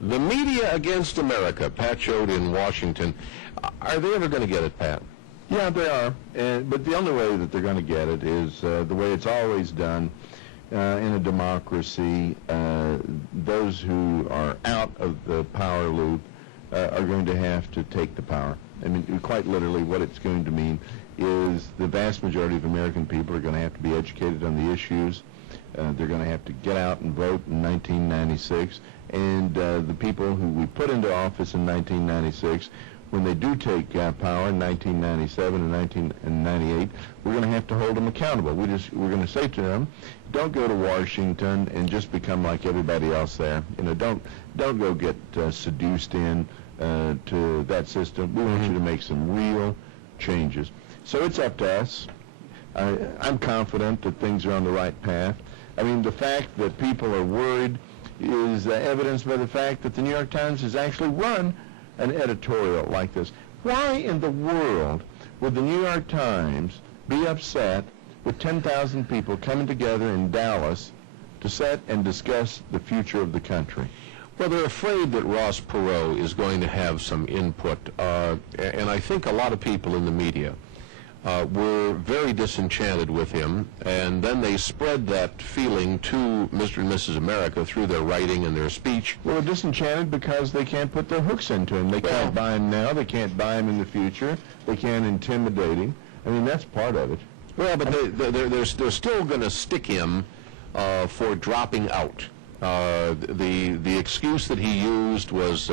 The media against America, Pat Choate in Washington. Are they ever going to get it, Pat? Yeah, they are. But the only way that they're going to get it is the way it's always done in a democracy. Those who are out of the power loop are going to have to take the power. I mean, quite literally, what it's going to mean is the vast majority of American people are going to have to be educated on the issues. They're going to have to get out and vote in 1996. And the people who we put into office in 1996, when they do take power in 1997 and 1998, we're going to have to hold them accountable. We're going to say to them, don't go to Washington and just become like everybody else there. You know, don't go get seduced in to that system. We want you to make some real changes. So it's up to us. I'm confident that things are on the right path. I mean, the fact that people are worried is evidenced by the fact that the New York Times has actually run an editorial like this. Why in the world would the New York Times be upset with 10,000 people coming together in Dallas to sit and discuss the future of the country? Well, they're afraid that Ross Perot is going to have some input, and I think a lot of people in the media were very disenchanted with him, and then they spread that feeling to Mr. and Mrs. America through their writing and their speech. Well, they're disenchanted because they can't put their hooks into him. They can't buy him now. They can't buy him in the future. They can't intimidate him. I mean, that's part of it. Well, but they're still going to stick him for dropping out. The excuse that he used was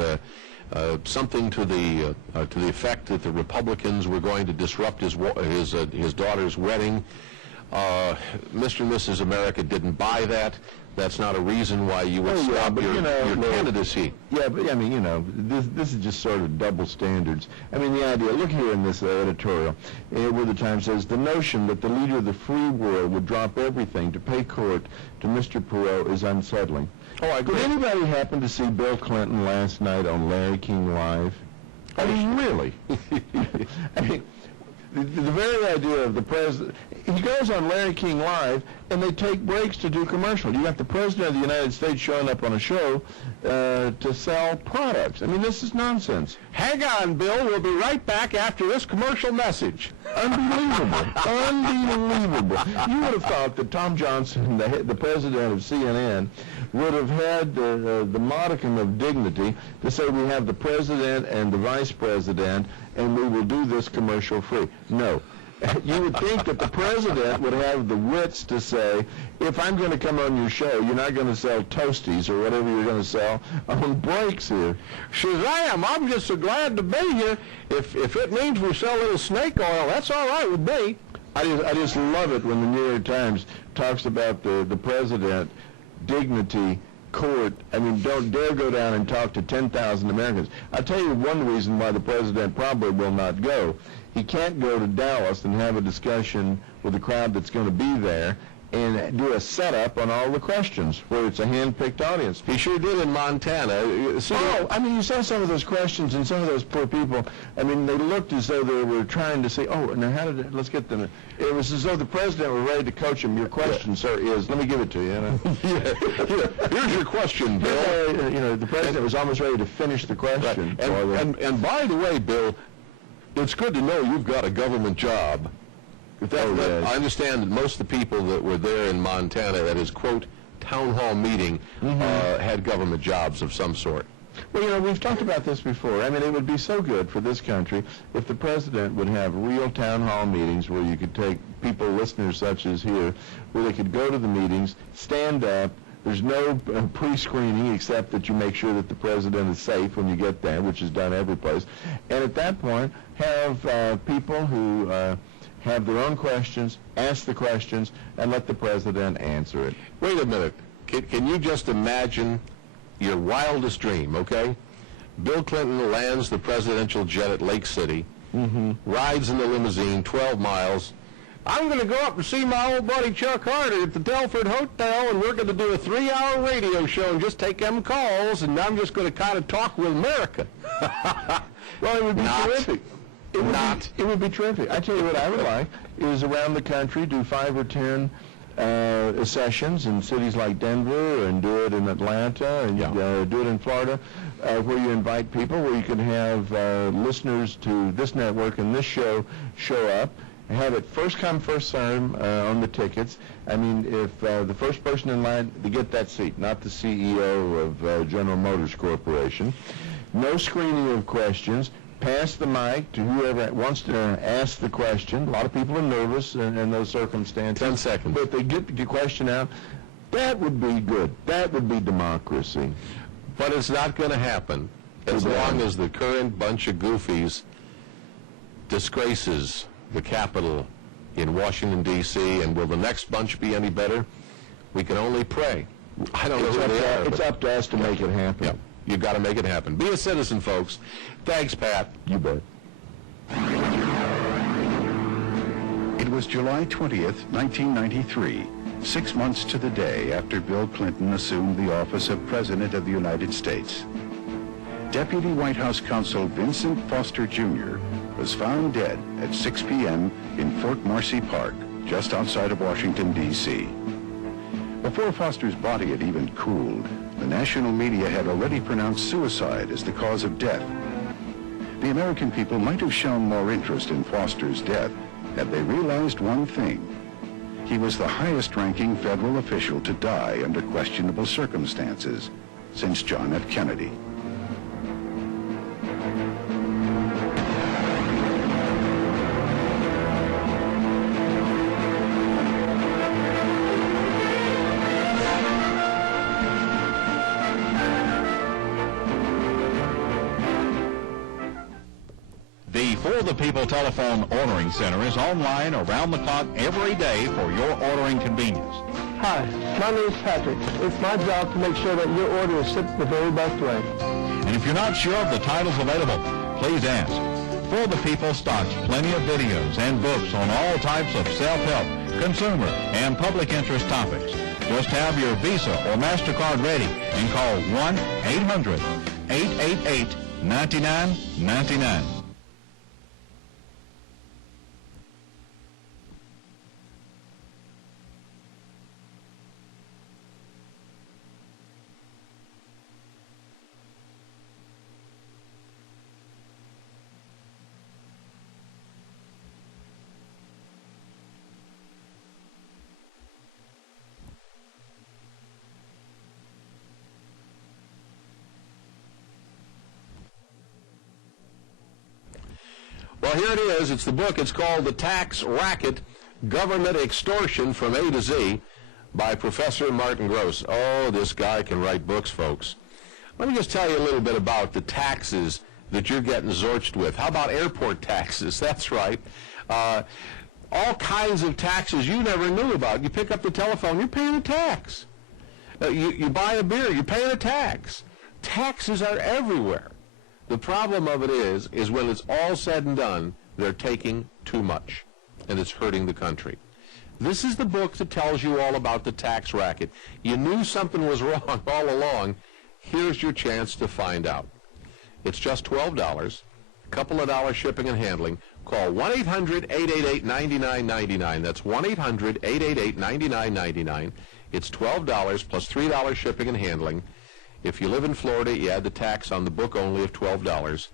something to the effect that the Republicans were going to disrupt his daughter's wedding. Mr. and Mrs. America didn't buy that. That's not a reason why you would stop your candidacy. Yeah, but I mean, this is just sort of double standards. I mean, the idea, look here in this editorial, where the Times says, the notion that the leader of the free world would drop everything to pay court to Mr. Perot is unsettling. Oh, I agree. Did anybody happen to see Bill Clinton last night on Larry King Live? I mean, really? I mean, the very idea of the president, he goes on Larry King Live, and they take breaks to do commercials. You got the president of the United States showing up on a show to sell products. I mean, this is nonsense. Hang on, Bill. We'll be right back after this commercial message. Unbelievable. Unbelievable. You would have thought that Tom Johnson, the president of CNN, would have had the modicum of dignity to say we have the president and the vice president, and we will do this commercial free. No. You would think that the president would have the wits to say, if I'm going to come on your show, you're not going to sell Toasties or whatever you're going to sell on breaks here. Shazam, I'm just so glad to be here. If it means we sell a little snake oil, that's all right with me. I just love it when the New York Times talks about the president, dignity, court. I mean, don't dare go down and talk to 10,000 Americans. I'll tell you one reason why the president probably will not go. He can't go to Dallas and have a discussion with the crowd that's going to be there and do a setup on all the questions where it's a hand-picked audience. He sure did in Montana. I mean, you saw some of those questions and some of those poor people. I mean, they looked as though they were trying to say, oh, now how did it, let's get them. It was as though the president were ready to coach him. Your question, sir, is, let me give it to you. Here's your question, Bill. The president was almost ready to finish the question. Right. And by the way, Bill, it's good to know you've got a government job. I understand that most of the people that were there in Montana at his, quote, town hall meeting had government jobs of some sort. Well, we've talked about this before. I mean, it would be so good for this country if the president would have real town hall meetings where you could take people, listeners such as here, where they could go to the meetings, stand up. There's no pre-screening except that you make sure that the president is safe when you get there, which is done every place. And at that point, have people who have their own questions, ask the questions, and let the president answer it. Wait a minute. Can you just imagine your wildest dream, okay? Bill Clinton lands the presidential jet at Lake City, rides in the limousine 12 miles. I'm going to go up and see my old buddy Chuck Harder at the Telford Hotel, and we're going to do a 3-hour radio show and just take them calls, and I'm just going to kind of talk with America. Well, it would be terrific. It would be terrific. I tell you what I would like is around the country do 5 or 10 sessions in cities like Denver, and do it in Atlanta, and do it in Florida, where you invite people, where you can have listeners to this network and this show up. Have it first come, first serve on the tickets. I mean, if the first person in line to get that seat, not the CEO of General Motors Corporation. No screening of questions. Pass the mic to whoever wants to ask the question. A lot of people are nervous in those circumstances. 10 seconds. But if they get the question out, that would be good. That would be democracy. But it's not going to happen as long as the current bunch of goofies disgraces the Capitol in Washington, D.C., and will the next bunch be any better? We can only pray. I don't know who they are. It's up to us to make it happen. Yeah. You've got to make it happen. Be a citizen, folks. Thanks, Pat. You bet. It was July 20th, 1993, 6 months to the day after Bill Clinton assumed the office of President of the United States. Deputy White House Counsel Vincent Foster Jr. was found dead at 6 p.m. in Fort Marcy Park, just outside of Washington, D.C. Before Foster's body had even cooled, the national media had already pronounced suicide as the cause of death. The American people might have shown more interest in Foster's death had they realized one thing. He was the highest-ranking federal official to die under questionable circumstances since John F. Kennedy. The For the People Telephone Ordering Center is online around the clock every day for your ordering convenience. Hi, my name is Patrick. It's my job to make sure that your order is shipped the very best way. And if you're not sure of the titles available, please ask. For the People stocks plenty of videos and books on all types of self-help, consumer, and public interest topics. Just have your Visa or MasterCard ready and call 1-800-888-9999. Well, here it is. It's the book. It's called The Tax Racket, Government Extortion from A to Z by Professor Martin Gross. Oh, this guy can write books, folks. Let me just tell you a little bit about the taxes that you're getting zorched with. How about airport taxes? That's right. All kinds of taxes you never knew about. You pick up the telephone, you're paying a tax. You buy a beer, you're paying a tax. Taxes are everywhere. The problem of it is when it's all said and done, they're taking too much, and it's hurting the country. This is the book that tells you all about the tax racket. You knew something was wrong all along. Here's your chance to find out. It's just $12, a couple of dollars shipping and handling. Call 1-800-888-9999. That's 1-800-888-9999. It's $12 plus $3 shipping and handling. If you live in Florida, you add the tax on the book only of $12.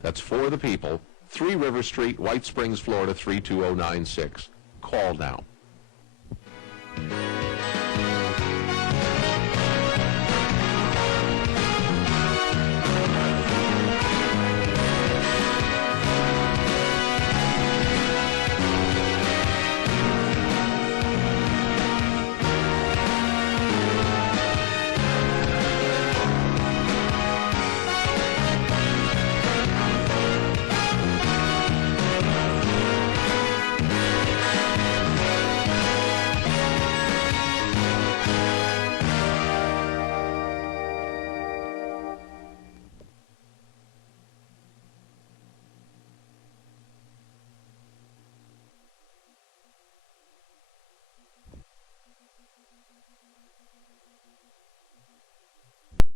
That's For the People, 3 River Street, White Springs, Florida, 32096. Call now.